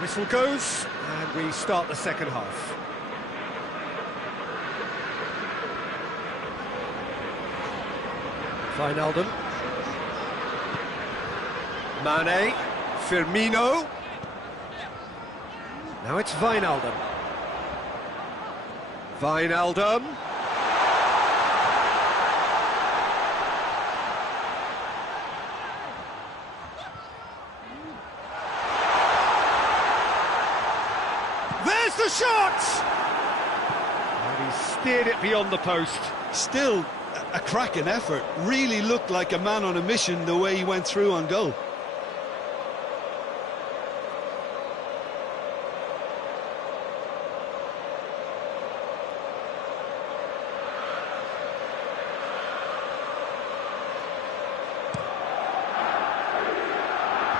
Whistle goes, and we start the second half. Wijnaldum. Mane. Firmino. Now it's Wijnaldum. Wijnaldum. There's the shot! And he steered it beyond the post. Still a cracking effort. Really looked like a man on a mission the way he went through on goal.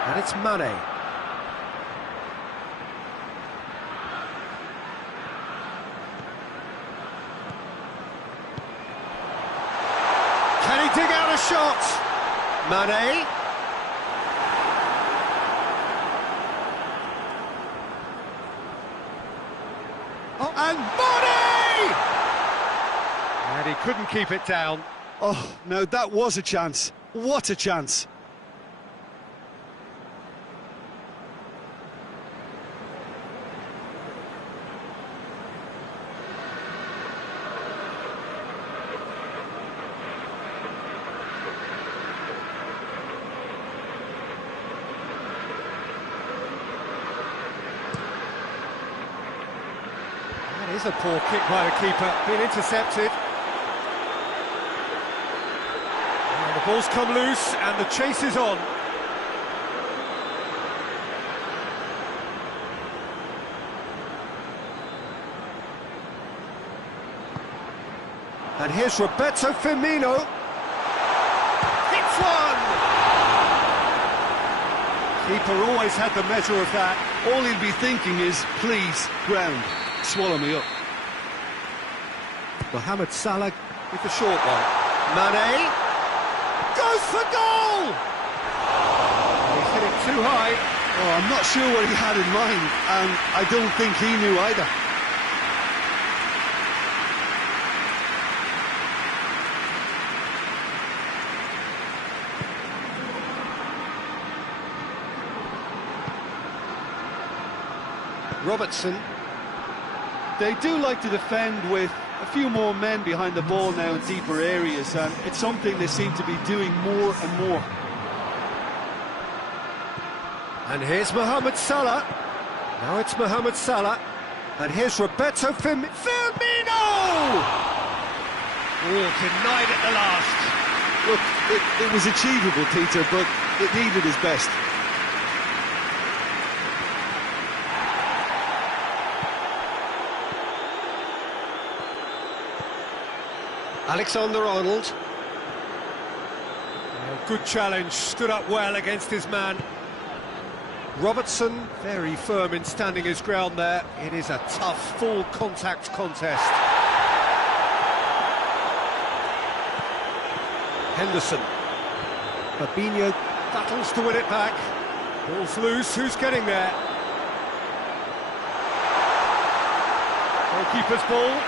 And it's Mane. Can he dig out a shot? Mane. Oh, and Mane! And he couldn't keep it down. Oh, no, that was a chance. What a chance. That is a poor kick by the keeper, being intercepted. And the ball's come loose and the chase is on. And here's Roberto Firmino. Hits one! Keeper always had the measure of that. All he'll be thinking is, please, ground, swallow me up. Mohamed Salah with the short one. Mane goes for goal! He's hit it too high. Oh, I'm not sure what he had in mind, and I don't think he knew either. Robertson. They do like to defend with a few more men behind the ball now in deeper areas, and it's something they seem to be doing more and more. And here's Mohamed Salah. Now it's Mohamed Salah. And here's Roberto Firmino! Oh, denied at the last. Look, it was achievable, Peter, but it needed his best. Alexander-Arnold. Good challenge, stood up well against his man. Robertson, very firm in standing his ground there. It is a tough, full contact contest. Henderson. Fabinho battles to win it back. Ball's loose, who's getting there? Goalkeeper's ball.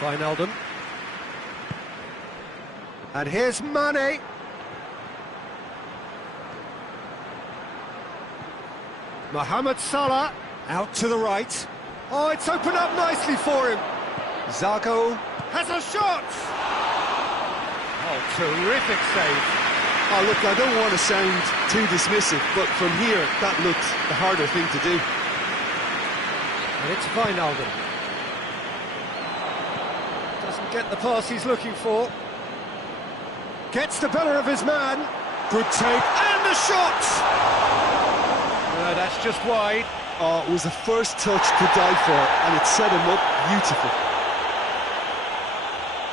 Wijnaldum. And here's Mane. Mohamed Salah out to the right. Oh, it's opened up nicely for him. Zago has a shot. Oh, terrific save. Oh, look, I don't want to sound too dismissive, but from here, that looked the harder thing to do. And it's Wijnaldum. Doesn't get the pass he's looking for. Gets the better of his man. Good take, and the shot! No, that's just wide. Oh, it was the first touch to die for, and it set him up beautiful.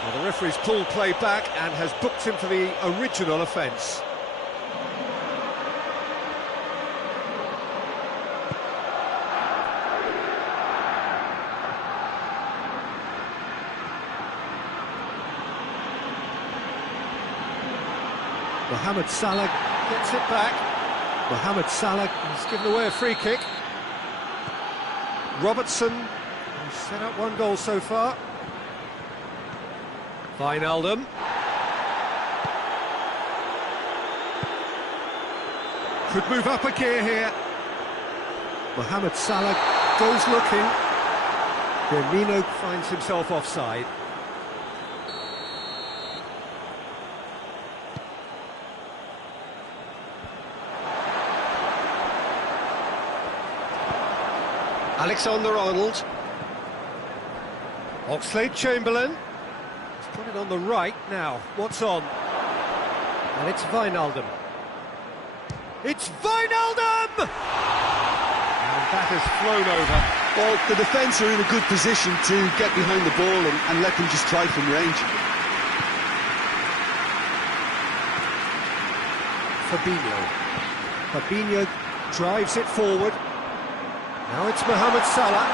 Well, the referee's pulled play back and has booked him for the original offence. Mohamed Salah gets it back. Mohamed Salah has given away a free kick. Robertson, who's set up one goal so far. Wijnaldum. Could move up a gear here. Mohamed Salah goes looking. Firmino finds himself offside. Alexander-Arnold. Oxlade-Chamberlain. He's put it on the right now. What's on? And it's Wijnaldum. It's Wijnaldum! And that has flown over. Well, the defence are in a good position to get behind the ball and let them just try from range. Fabinho drives it forward. Now it's Mohamed Salah.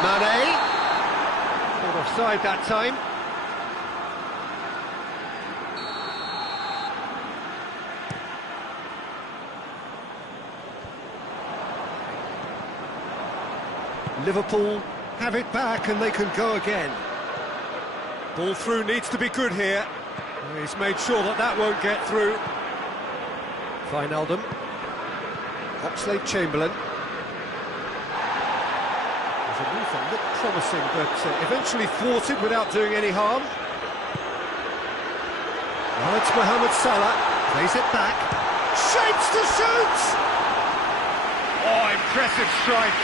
Mane. Called offside that time. Liverpool have it back and they can go again. Ball through needs to be good here. He's made sure that that won't get through. Wijnaldum. Oxlade-Chamberlain. There's a move that looked promising, but eventually thwarted without doing any harm. Now it's Mohamed Salah. Plays it back. Shapes to shoot! Oh, impressive strike.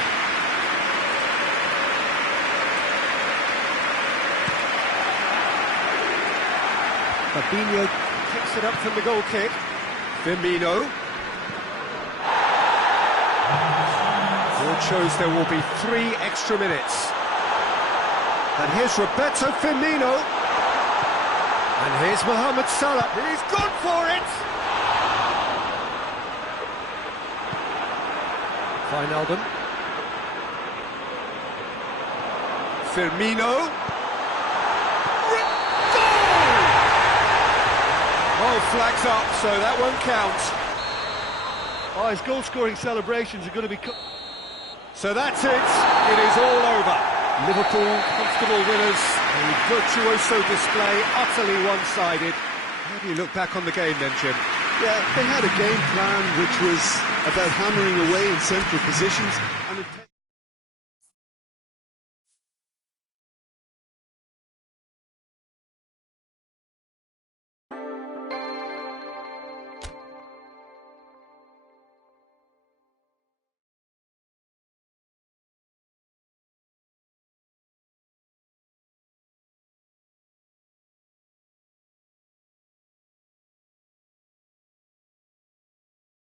Fabinho picks it up from the goal kick. Firmino. Board shows there will be 3 extra minutes. And here's Roberto Firmino. And here's Mohamed Salah. He's gone for it! Wijnaldum. Firmino. Oh, flags up, so that won't count. Oh, his goal-scoring celebrations are going to be... So that's it. It is all over. Liverpool, comfortable winners. A virtuoso display, utterly one-sided. How do you look back on the game then, Jim? Yeah, they had a game plan which was about hammering away in central positions and